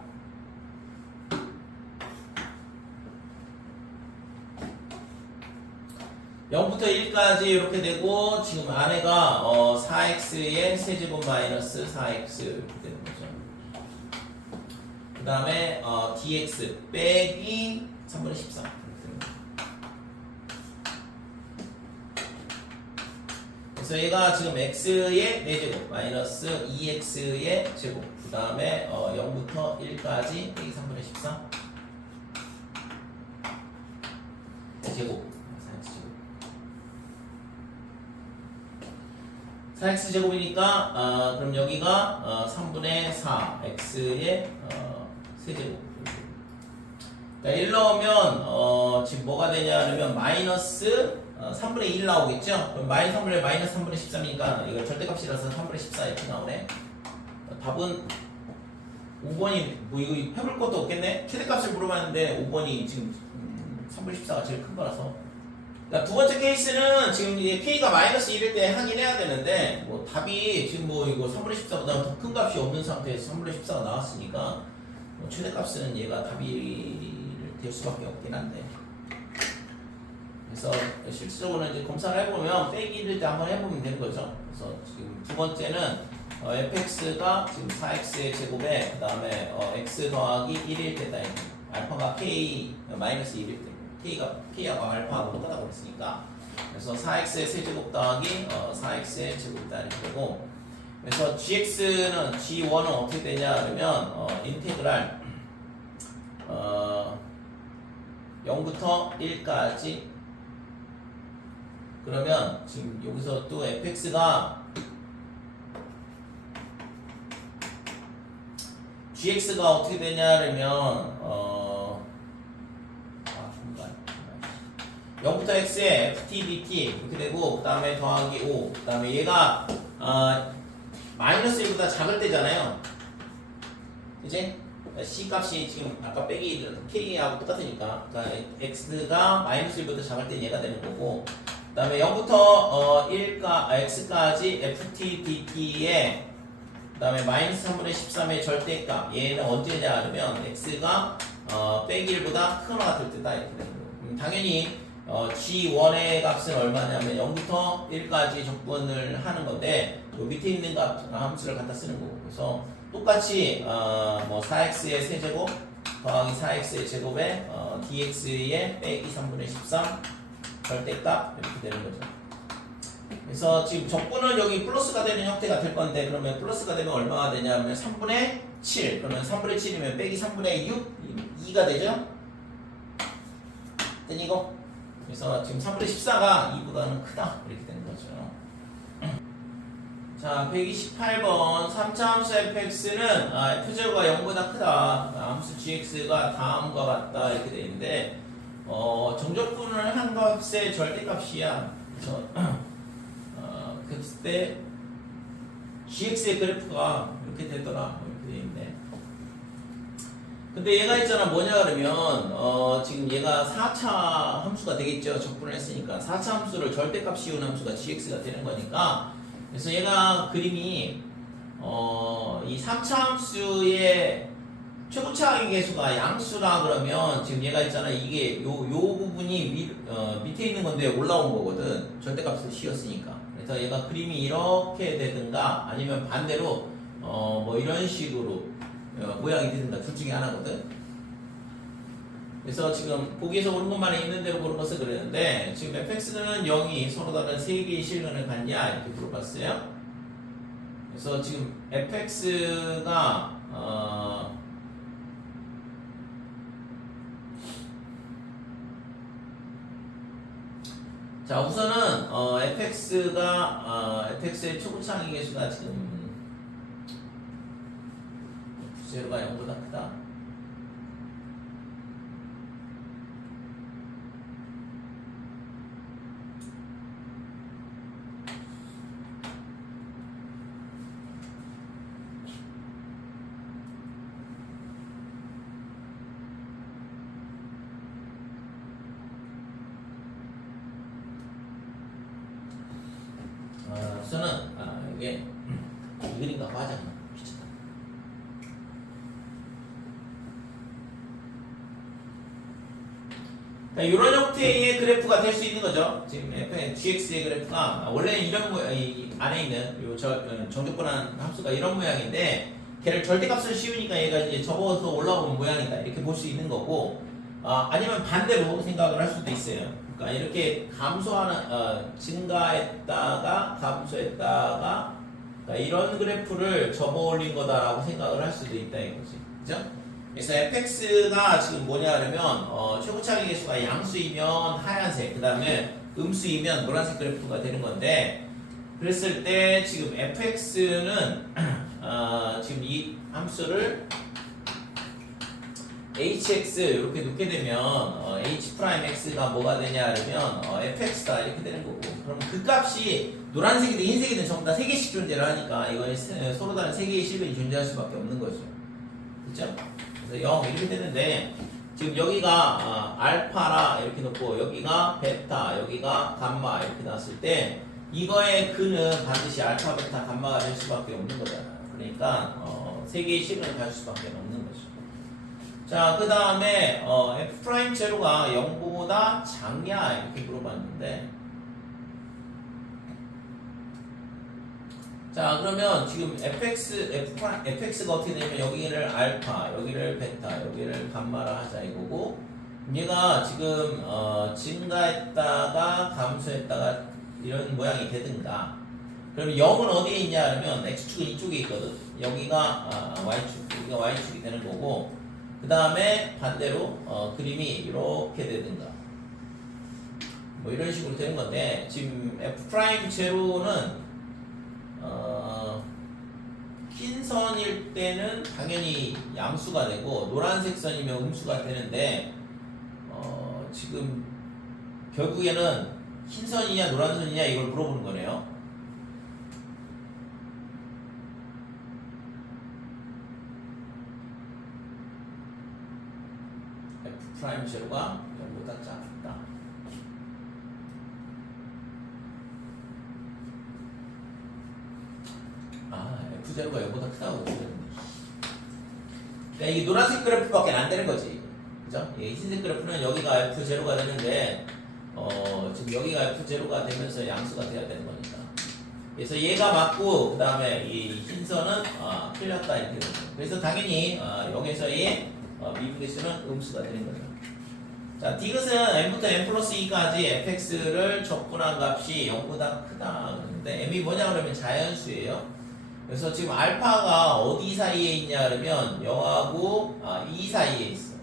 0부터 1까지 이렇게 되고 지금 안에가 4x의 세제곱 마이너스 4x 이렇게 되는 거죠. 그 다음에 dx 빼기 3분의 13 이렇게 되는 거죠. 그래서 얘가 지금 x의 4제곱 마이너스 2x의 제곱 그 다음에 0부터 1까지 빼기 3분의 13 제곱 4x 제곱이니까 그럼 여기가 3분의 4 x의 세제곱. 자, 1 넣으면 지금 뭐가 되냐면 마이너스 3분의 1 나오겠죠? 그럼 마이너스 3분의 1 마이너스 3분의 13이니까 이거 절대값이라서 3분의 14 이렇게 나오네. 답은 5번이 뭐 이거 해볼 것도 없겠네. 최대값을 물어봤는데 5번이 지금 3분의 14가 제일 큰 거라서. 자, 두 번째 케이스는 지금 이게 K가 마이너스 1일 때 확인해야 되는데, 뭐 답이 지금 뭐 이거 3분의 14보다 더 큰 값이 없는 상태에서 3분의 14가 나왔으니까, 뭐 최대값은 얘가 답이 될 수밖에 없긴 한데. 그래서 실질적으로는 이제 검사를 해보면 빼기를 때 한번 해보면 되는 거죠. 그래서 지금 두 번째는 fx가 지금 4x의 제곱에, 그 다음에 x 더하기 1일 때다. 알파가 K 마이너스 1일 때. K하고 알파하고 똑같다고 했으니까 그래서 4x의 세제곱 더하기 4x의 제곱이다 이렇게 되고 그래서 G1은 어떻게 되냐 그러면 인테그랄 0부터 1까지 그러면 지금 여기서 또 fx가 gx가 어떻게 되냐 그러면 0부터 x에 ft, dt 이렇게 되고 그 다음에 더하기 5 그 다음에 얘가 마이너스 1보다 작을 때잖아요. 그치? c 값이 지금 아까 빼기 k하고 똑같으니까 그러니까 x가 마이너스 1보다 작을 때 얘가 되는 거고 그 다음에 0부터 x까지 ft, dt에 그 다음에 마이너스 3분의 13의 절대값 얘는 언제냐 그러면 x가 빼기 1보다 크거나 같을 때다 이렇게 되는 거고 당연히 G1의 값은 얼마냐면 0부터 1까지 적분을 하는 건데 요 밑에 있는 함수를 갖다 쓰는 거고 그래서 똑같이 뭐 4x의 세제곱 더하기 4x의 제곱에 dx의 빼기 3분의 13 절대값 이렇게 되는 거죠. 그래서 지금 적분은 여기 플러스가 되는 형태가 될 건데 그러면 플러스가 되면 얼마가 되냐면 3분의 7 그러면 3분의 7이면 빼기 3분의 6 2가 되죠? 됐니 이거? 그래서 지금 3분의 14가 2보다는 크다 이렇게 되는 거죠. 자 128번 3차 함수 fx는 f제곱가 0보다 크다 함수 gx가 다음과 같다 이렇게 되어 있는데 정적분을 한 값의 절대값이야. 그래서 그때 gx의 그래프가 이렇게 되더라 이렇게 되어 있네. 근데 얘가 있잖아 뭐냐 그러면 지금 얘가 4차 함수가 되겠죠. 적분을 했으니까 4차 함수를 절대값 씌운 함수가 gx가 되는 거니까 그래서 얘가 그림이 이 3차 함수의 최고차항의 개수가 양수라 그러면 지금 얘가 있잖아 이게 요 부분이 밑에 있는 건데 올라온 거거든. 절대값을 씌웠으니까. 그래서 얘가 그림이 이렇게 되든가 아니면 반대로 뭐 이런 식으로 모양이 되든가 둘 중에 하나거든. 그래서 지금 보기에서 오른 것만 있는 대로 보는 것을 그랬는데 지금 fx는 0이 서로 다른 3개의 실근을 갖냐 이렇게 물어봤어요. 그래서 지금 fx가 자 우선은 fx의 초고차항의 개수가 지금 제로가 0보다 크다. 우선은 이게 이 그림과 맞아. 이런 형태의 그래프가 될 수 있는 거죠. 지금 gx의 그래프가 원래는 이런 이 안에 있는 요 정적분한 함수가 이런 모양인데 걔를 절대값을 씌우니까 얘가 이제 접어서 올라오는 모양이다 이렇게 볼 수 있는 거고 아니면 반대로 생각을 할 수도 있어요. 그러니까 이렇게 감소하는 증가했다가 감소했다가 그러니까 이런 그래프를 접어 올린 거다라고 생각을 할 수도 있다 이거지. 그죠? 그래서 fx가 지금 뭐냐 하면 최고차기 계수가 양수이면 하얀색 그 다음에 음수이면 노란색 그래프가 되는 건데 그랬을 때 지금 fx는 지금 이 함수를 hx 이렇게 놓게 되면 h'x가 뭐가 되냐 하면 fx다 이렇게 되는 거고 그럼 그 값이 노란색이든 흰색이든 전부 다 3개씩 존재를 하니까 이건 서로 다른 3개의 실근이 존재할 수밖에 없는 거죠. 그렇죠? 그래서 0 이렇게 되는데 지금 여기가 알파라 이렇게 놓고 여기가 베타 여기가 감마 이렇게 놨을 때 이거의 근은 반드시 알파 베타 감마가 될 수밖에 없는 거잖아요. 그러니까 3개의 실근을 가질 수밖에 없는 거죠. 자, 그 다음에 f' 제로가 0보다 작냐 이렇게 물어봤는데 자 그러면 지금 fx가 어떻게 되냐면 여기를 알파 여기를 베타 여기를 감마라 하자 이거고 얘가 지금 증가했다가 감소했다가 이런 모양이 되든가 그러면 0은 어디에 있냐 하면 x축은 이쪽에 있거든 여기가 y축 여기가 y축이 되는 거고 그 다음에 반대로 그림이 이렇게 되든가 뭐 이런 식으로 되는 건데 지금 f'0는 흰 선일 때는 당연히 양수가 되고 노란색 선이면 음수가 되는데 지금 결국에는 흰 선이냐 노란 선이냐 이걸 물어보는 거네요. f'0가 0보다 작다. F0가 0보다 크다고 그러는데 그러니까 이게 노란색 그래프밖에 안 되는 거지. 그죠? 흰색 그래프는 여기가 F0가 되는데 지금 여기가 F0가 되면서 양수가 돼야 되는 거니까 그래서 얘가 맞고 그 다음에 이 흰선은 틀렸다 이렇게 되는 거예요. 그래서 당연히 여기서의 미분계수는 음수가 되는 거죠. 자, 디귿은 n부터 n 플러스 2까지 fx를 적분한 값이 0보다 크다 그러는데 m이 뭐냐 그러면 자연수예요. 그래서 지금 알파가 어디 사이에 있냐 그러면 0하고 2 사이에 있어.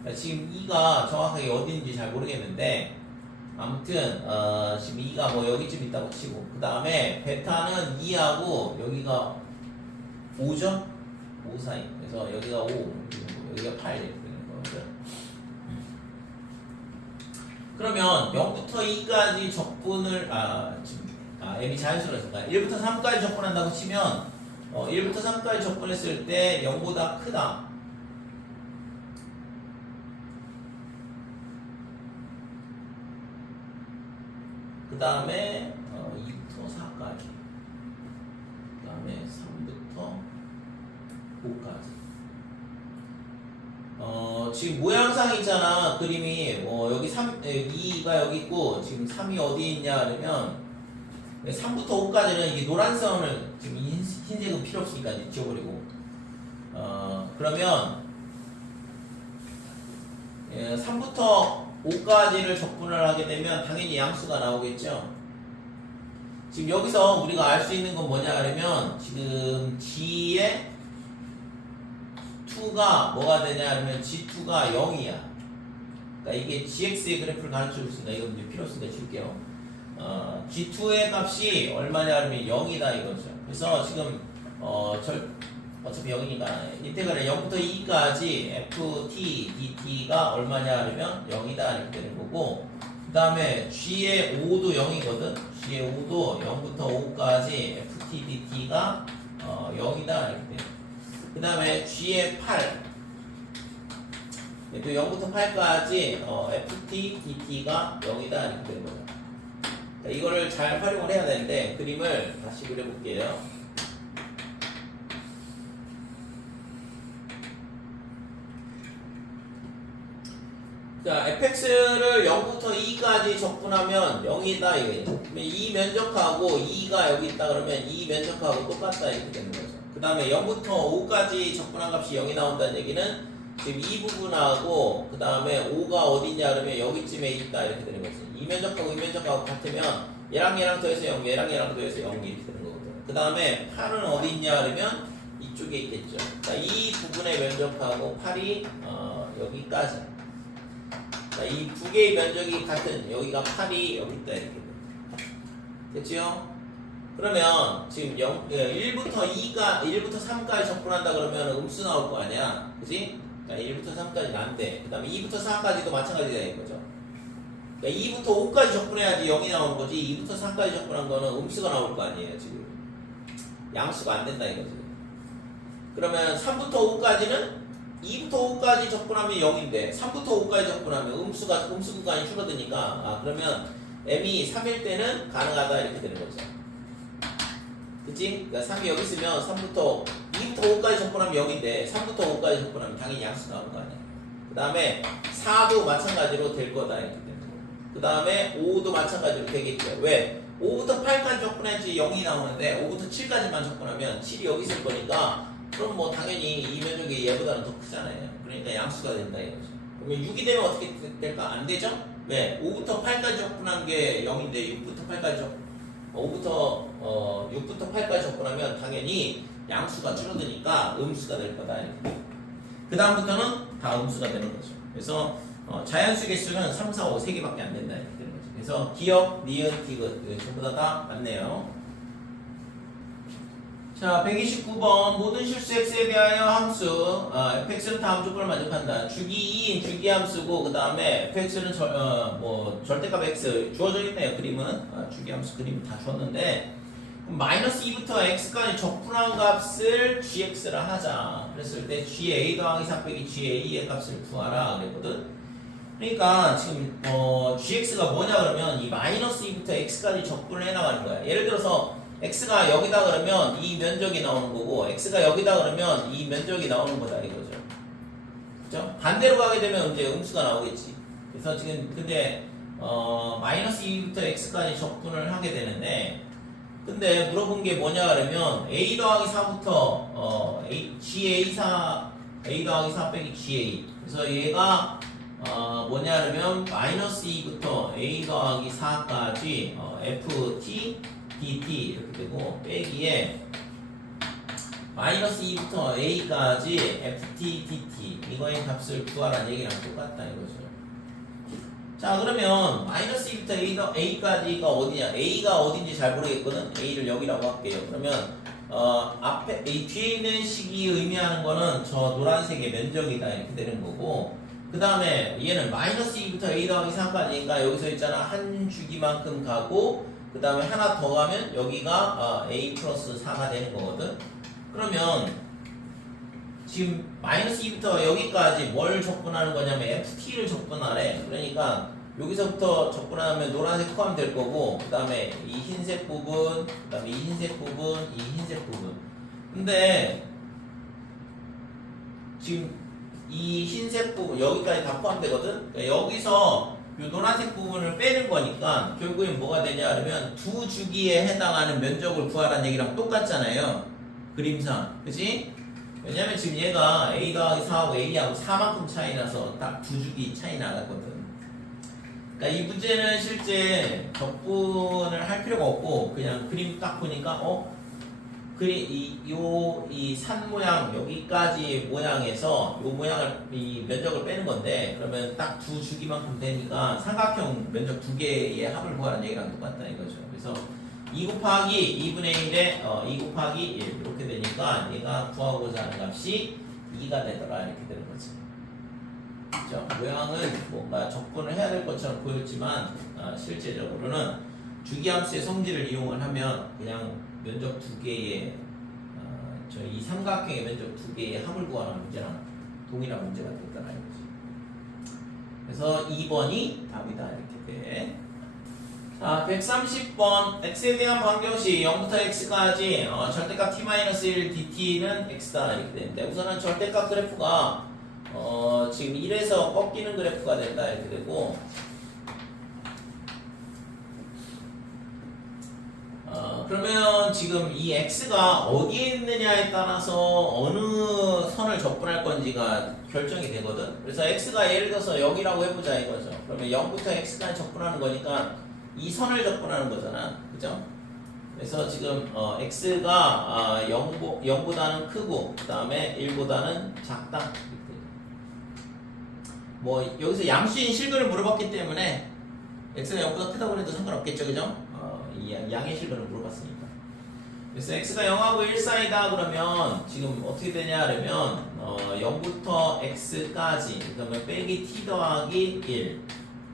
그러니까 지금 2가 정확하게 어디 있는지 잘 모르겠는데 아무튼 지금 2가 뭐 여기쯤 있다고 치고 그 다음에 베타는 2하고 여기가 5죠? 5 사이. 그래서 여기가 5 여기가 8 이렇게 되는 거죠. 그러면 0부터 2까지 적분을 지금 m이 자연수라서 1부터 3까지 적분한다고 치면 1부터 3까지 적분했을 때 0보다 크다. 그 다음에 2부터 4까지 그 다음에 3부터 5까지 지금 모양상 있잖아 그림이 여기 2가 여기 있고 지금 3이 어디 있냐 그러면 3부터 5까지는 이게 노란 선을 지금 흰색은 필요 없으니까 이제 지워버리고 그러면 3부터 5까지를 적분을 하게 되면 당연히 양수가 나오겠죠. 지금 여기서 우리가 알 수 있는 건 뭐냐 그러면 지금 G의 2가 뭐가 되냐 하면 G2가 0이야. 그러니까 이게 GX의 그래프를 가르쳐 줬으니까 이건 이제 필요 없으니까 줄게요. G2의 값이 얼마냐 하면 0이다 이거죠. 그래서 지금 어차피 0이니까 인테그랄 0부터 2까지 ft dt가 얼마냐 하면 0이다 이렇게 되는 거고 그 다음에 g의 5도 0이거든. g의 5도 0부터 5까지 ft dt가 0이다 이렇게 돼요. 그 다음에 g의 8 또 0부터 8까지 ft dt가 0이다 이렇게 되는 거죠. 이거를 잘 활용을 해야 되는데 그림을 다시 그려볼게요. 자, fx를 0부터 2까지 적분하면 0이다 이거예요. 그러면 이 면적하고 2가 여기 있다 그러면 이 면적하고 똑같다 이렇게 되는 거죠. 그 다음에 0부터 5까지 적분한 값이 0이 나온다는 얘기는 지금 이 부분하고 그 다음에 5가 어디냐 그러면 여기쯤에 있다 이렇게 되는 거죠. 이 면적하고 이 면적하고 같으면 얘랑 더해서 0, 얘랑 더해서 0 이렇게 되는 거거든요. 그 다음에 8은 어디 있냐 그러면 이쪽에 있겠죠. 자, 이 부분의 면적하고 8이 여기까지. 자, 이 두 개의 면적이 같은 여기가 8이 여기 있다 이렇게 돼요. 됐지요? 그러면 지금 1부터 3까지 적분한다 그러면 음수 나올 거 아니야. 그지? 자, 1부터 3까지는 안 돼. 그 다음에 2부터 4까지도 마찬가지다 이거죠. 그러니까 2부터 5까지 적분해야지 0이 나오는 거지. 2부터 3까지 적분한 거는 음수가 나올 거 아니에요 지금. 양수가 안 된다 이거지. 그러면 3부터 5까지는 2부터 5까지 적분하면 0인데 3부터 5까지 적분하면 음수 구간이 줄어드니까 그러면 m이 3일 때는 가능하다 이렇게 되는 거죠. 그치? 그러니까 3이 여기 있으면 2부터 5까지 적분하면 0인데 3부터 5까지 적분하면 당연히 양수 나오는 거 아니야. 그 다음에 4도 마찬가지로 될 거다 이렇게 되는 거고. 그 다음에 5도 마찬가지로 되겠죠. 왜? 5부터 8까지 적분해야지 0이 나오는데 5부터 7까지만 적분하면 7이 여기 있을 거니까 그럼 뭐 당연히 이 면적이 얘보다는 더 크잖아요. 그러니까 양수가 된다 이거죠. 그러면 6이 되면 어떻게 될까? 안 되죠? 왜? 5부터 8까지 적분한 게 0인데 6부터 8까지 적분하면 당연히 양수가 줄어드니까 음수가 될 거다 이렇게. 그 다음부터는 다 음수가 되는 거죠. 그래서 자연수 개수는 3, 4, 5 3개밖에 안 된다 이렇게 되는 거죠. 그래서 기억, 니은, 디귿 전부 다 맞네요. 자, 129번 모든 실수 x에 대하여 함수 fx는 다음 조건을 만족한다. 주기 2인 주기 함수고 그 다음에 fx는 절대값 x 주어져 있네요. 그림은 주기 함수 그림 다 주었는데 마이너스 2부터 x까지 적분한 값을 gx라 하자. 그랬을 때 ga 더하기 4 빼기 ga의 값을 구하라 그랬거든. 그러니까 지금 gx가 뭐냐 그러면 이 마이너스 2부터 x까지 적분을 해나가는 거야. 예를 들어서 x가 여기다 그러면 이 면적이 나오는 거고 x가 여기다 그러면 이 면적이 나오는 거다 이거죠. 그죠? 반대로 가게 되면 이제 음수가 나오겠지. 그래서 지금 근데 마이너스 2부터 x까지 적분을 하게 되는데 근데 물어본 게 뭐냐 그러면 a 더하기 4부터 a 더하기 4 빼기 ga 그래서 얘가 뭐냐 그러면 마이너스 2부터 a 더하기 4까지 ft dt 이렇게 되고 빼기에 마이너스 2부터 a까지 ft dt 이거의 값을 구하라는 얘기랑 똑같다 이거죠. 자 그러면 마이너스 2부터 a까지가 어디냐? a가 어딘지 잘 모르겠거든. a를 여기라고 할게요. 그러면 앞에 이 뒤에 있는 식이 의미하는 거는 저 노란색의 면적이다 이렇게 되는 거고 그 다음에 얘는 마이너스 2부터 a 더하기 4까지니까 여기서 있잖아 한 주기만큼 가고 그 다음에 하나 더 가면 여기가 a 플러스 4가 되는 거거든. 그러면 지금 마이너스 2부터 여기까지 뭘 적분하는 거냐면 ft를 적분하래. 그러니까 여기서부터 적분하면 노란색 포함될 거고 그 다음에 이 흰색 부분 그 다음에 이 흰색 부분 이 흰색 부분 근데 지금 이 흰색 부분 여기까지 다 포함되거든. 그러니까 여기서 이 노란색 부분을 빼는 거니까 결국엔 뭐가 되냐 그러면 두 주기에 해당하는 면적을 구하라는 얘기랑 똑같잖아요. 그림상. 그치? 왜냐면 지금 얘가 a 더하기 4하고 a하고 4만큼 차이 나서 딱 두 주기 차이 나갔거든. 그러니까 이 문제는 실제 적분을 할 필요가 없고 그냥 그림 딱 보니까 이 산 모양 여기까지 모양에서 이 모양을 이 면적을 빼는 건데 그러면 딱 두 주기만큼 되니까 삼각형 면적 두 개의 합을 구하는 얘기랑 똑같다 이거죠. 그래서 2 곱하기 2분의 1에 2 곱하기 1 이렇게 되니까 얘가 구하고자 하는 값이 2가 되더라 이렇게 되는 거지. 그렇죠? 모양은 뭔가 적분을 해야 될 것처럼 보였지만 실제적으로는 주기함수의 성질을 이용을 하면 그냥 면적 두 개의 이 삼각형의 면적 두 개의 합을 구하는 문제랑 동일한 문제가 됐다는 거지. 그래서 2번이 답이다 이렇게 돼. 자, 130번 x에 대한 방정식 0부터 x까지 절대값 t-1 dt는 x다 이렇게 되는데 우선은 절대값 그래프가 지금 1에서 꺾이는 그래프가 된다 이렇게 되고 그러면 지금 이 x가 어디에 있느냐에 따라서 어느 선을 접근할 건지가 결정이 되거든. 그래서 x가 예를 들어서 0이라고 해보자 이거죠. 그러면 0부터 x까지 접근하는 거니까 이 선을 접근하는 거잖아. 그죠? 그래서 지금 x가 0보다는 크고 그 다음에 1보다는 작다. 뭐 여기서 양수인 실근을 물어봤기 때문에 x가 0보다 크다고 해도 상관없겠죠. 그죠? 이 양의 실근을 물어봤으니까. 그래서 x가 0하고 1 사이다 그러면 지금 어떻게 되냐 그러면 0부터 x까지 그러면 빼기 t 더하기 1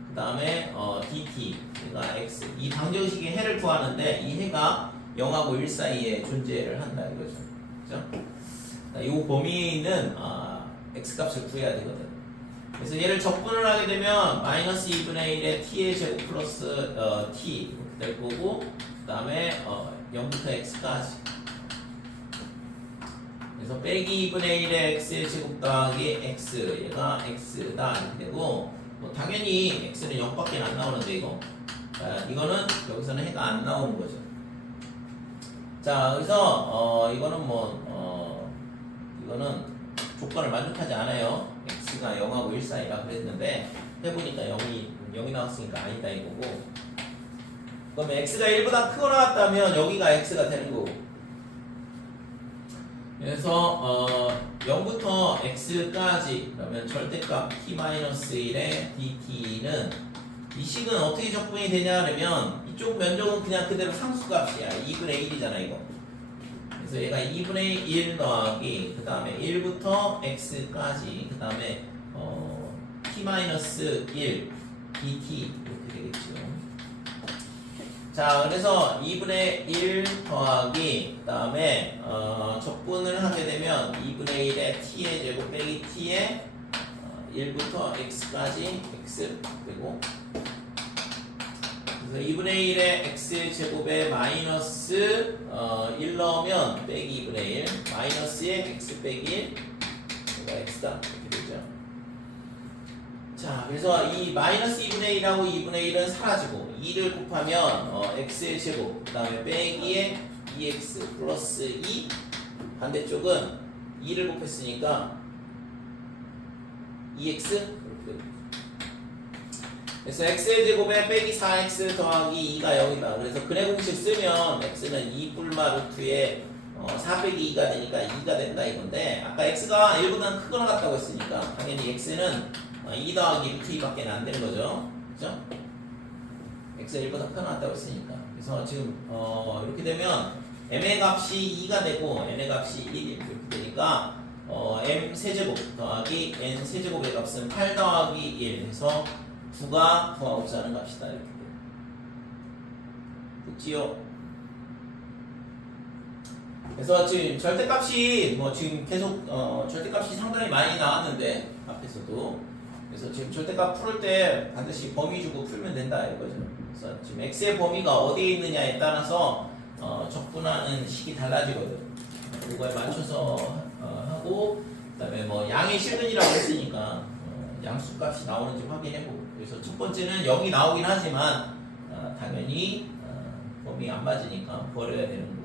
그 다음에 dt 가 x 이 방정식의 해를 구하는데 이 해가 0하고 1 사이에 존재를 한다 이거죠. 그죠? 이 범위에 있는 x 값을 구해야 되거든. 그래서 얘를 접근을 하게 되면 마이너스 2분의 1의 t의 제곱 플러스 t 이렇게 될 거고 그 다음에 0부터 x까지 그래서 빼기 2분의 1의 x의 제곱 더하기 x 얘가 x다 이렇게 되고 뭐 당연히 x는 0밖에 안 나오는데 이거는 여기서는 해가 안 나오는 거죠. 자 그래서 이거는 이거는 조건을 만족하지 않아요. x가 0하고 1 사이라 그랬는데 해보니까 0이 나왔으니까 아니다 이거고 그러면 x가 1보다 크고 나왔다면 여기가 x가 되는 거고 그래서 0부터 x까지 그러면 절대값 t-1의 dt는 이 식은 어떻게 적분이 되냐 하면 이쪽 면적은 그냥 그대로 상수값이야 2분의 1이잖아 이거 그래서 얘가 2분의 1 더하기 그 다음에 1부터 x까지 그 다음에 t-1 dt 이렇게 되겠죠. 자 그래서 2분의 1 더하기 그 다음에 적분을 하게 되면 2분의 1의 t의 제곱 빼기 t의 1부터 x까지 x 그리고 그래서 2분의 1의 x의 제곱에 마이너스 1 넣으면 빼기 2분의 1 마이너스의 x 빼기 1 이거 x다 이렇게 되죠. 자 그래서 이 마이너스 2분의 1하고 2분의 1은 사라지고 2를 곱하면 x의 제곱 그 다음에 빼기의 2x 플러스 2 반대쪽은 2를 곱했으니까 2x 이렇게 됩니다. 그래서 x의 제곱에 빼기 4x 더하기 2가 0이다. 그래서 근해 공식 쓰면 x는 2 루트에 4 빼기 2가 되니까 2가 된다 이건데 아까 x가 1보다는 크거나 같다고 했으니까 당연히 x는 2 더하기 루트 2밖에 안 되는 거죠. 그죠? x가 1보다 크거나 같다고 했으니까 그래서 지금 이렇게 되면 m의 값이 2가 되고 n의 값이 1 이렇게 되니까 m 세제곱 더하기 n 세제곱의 값은 8 더하기 1 해서 9가 구하고자 하는 값이다 이렇게 돼요. 그치요? 그래서 지금 절대값이 지금 계속 절대값이 상당히 많이 나왔는데 앞에서도 그래서 지금 절대값 풀을 때 반드시 범위 주고 풀면 된다 이거죠. 그래서 지금 x의 범위가 어디에 있느냐에 따라서 적분하는 식이 달라지거든. 이거에 맞춰서 하고 그다음에 양의 실근이라고 했으니까 양수값이 나오는지 확인해보고 그래서 첫 번째는 0이 나오긴 하지만 당연히 범위 안 맞으니까 버려야 되는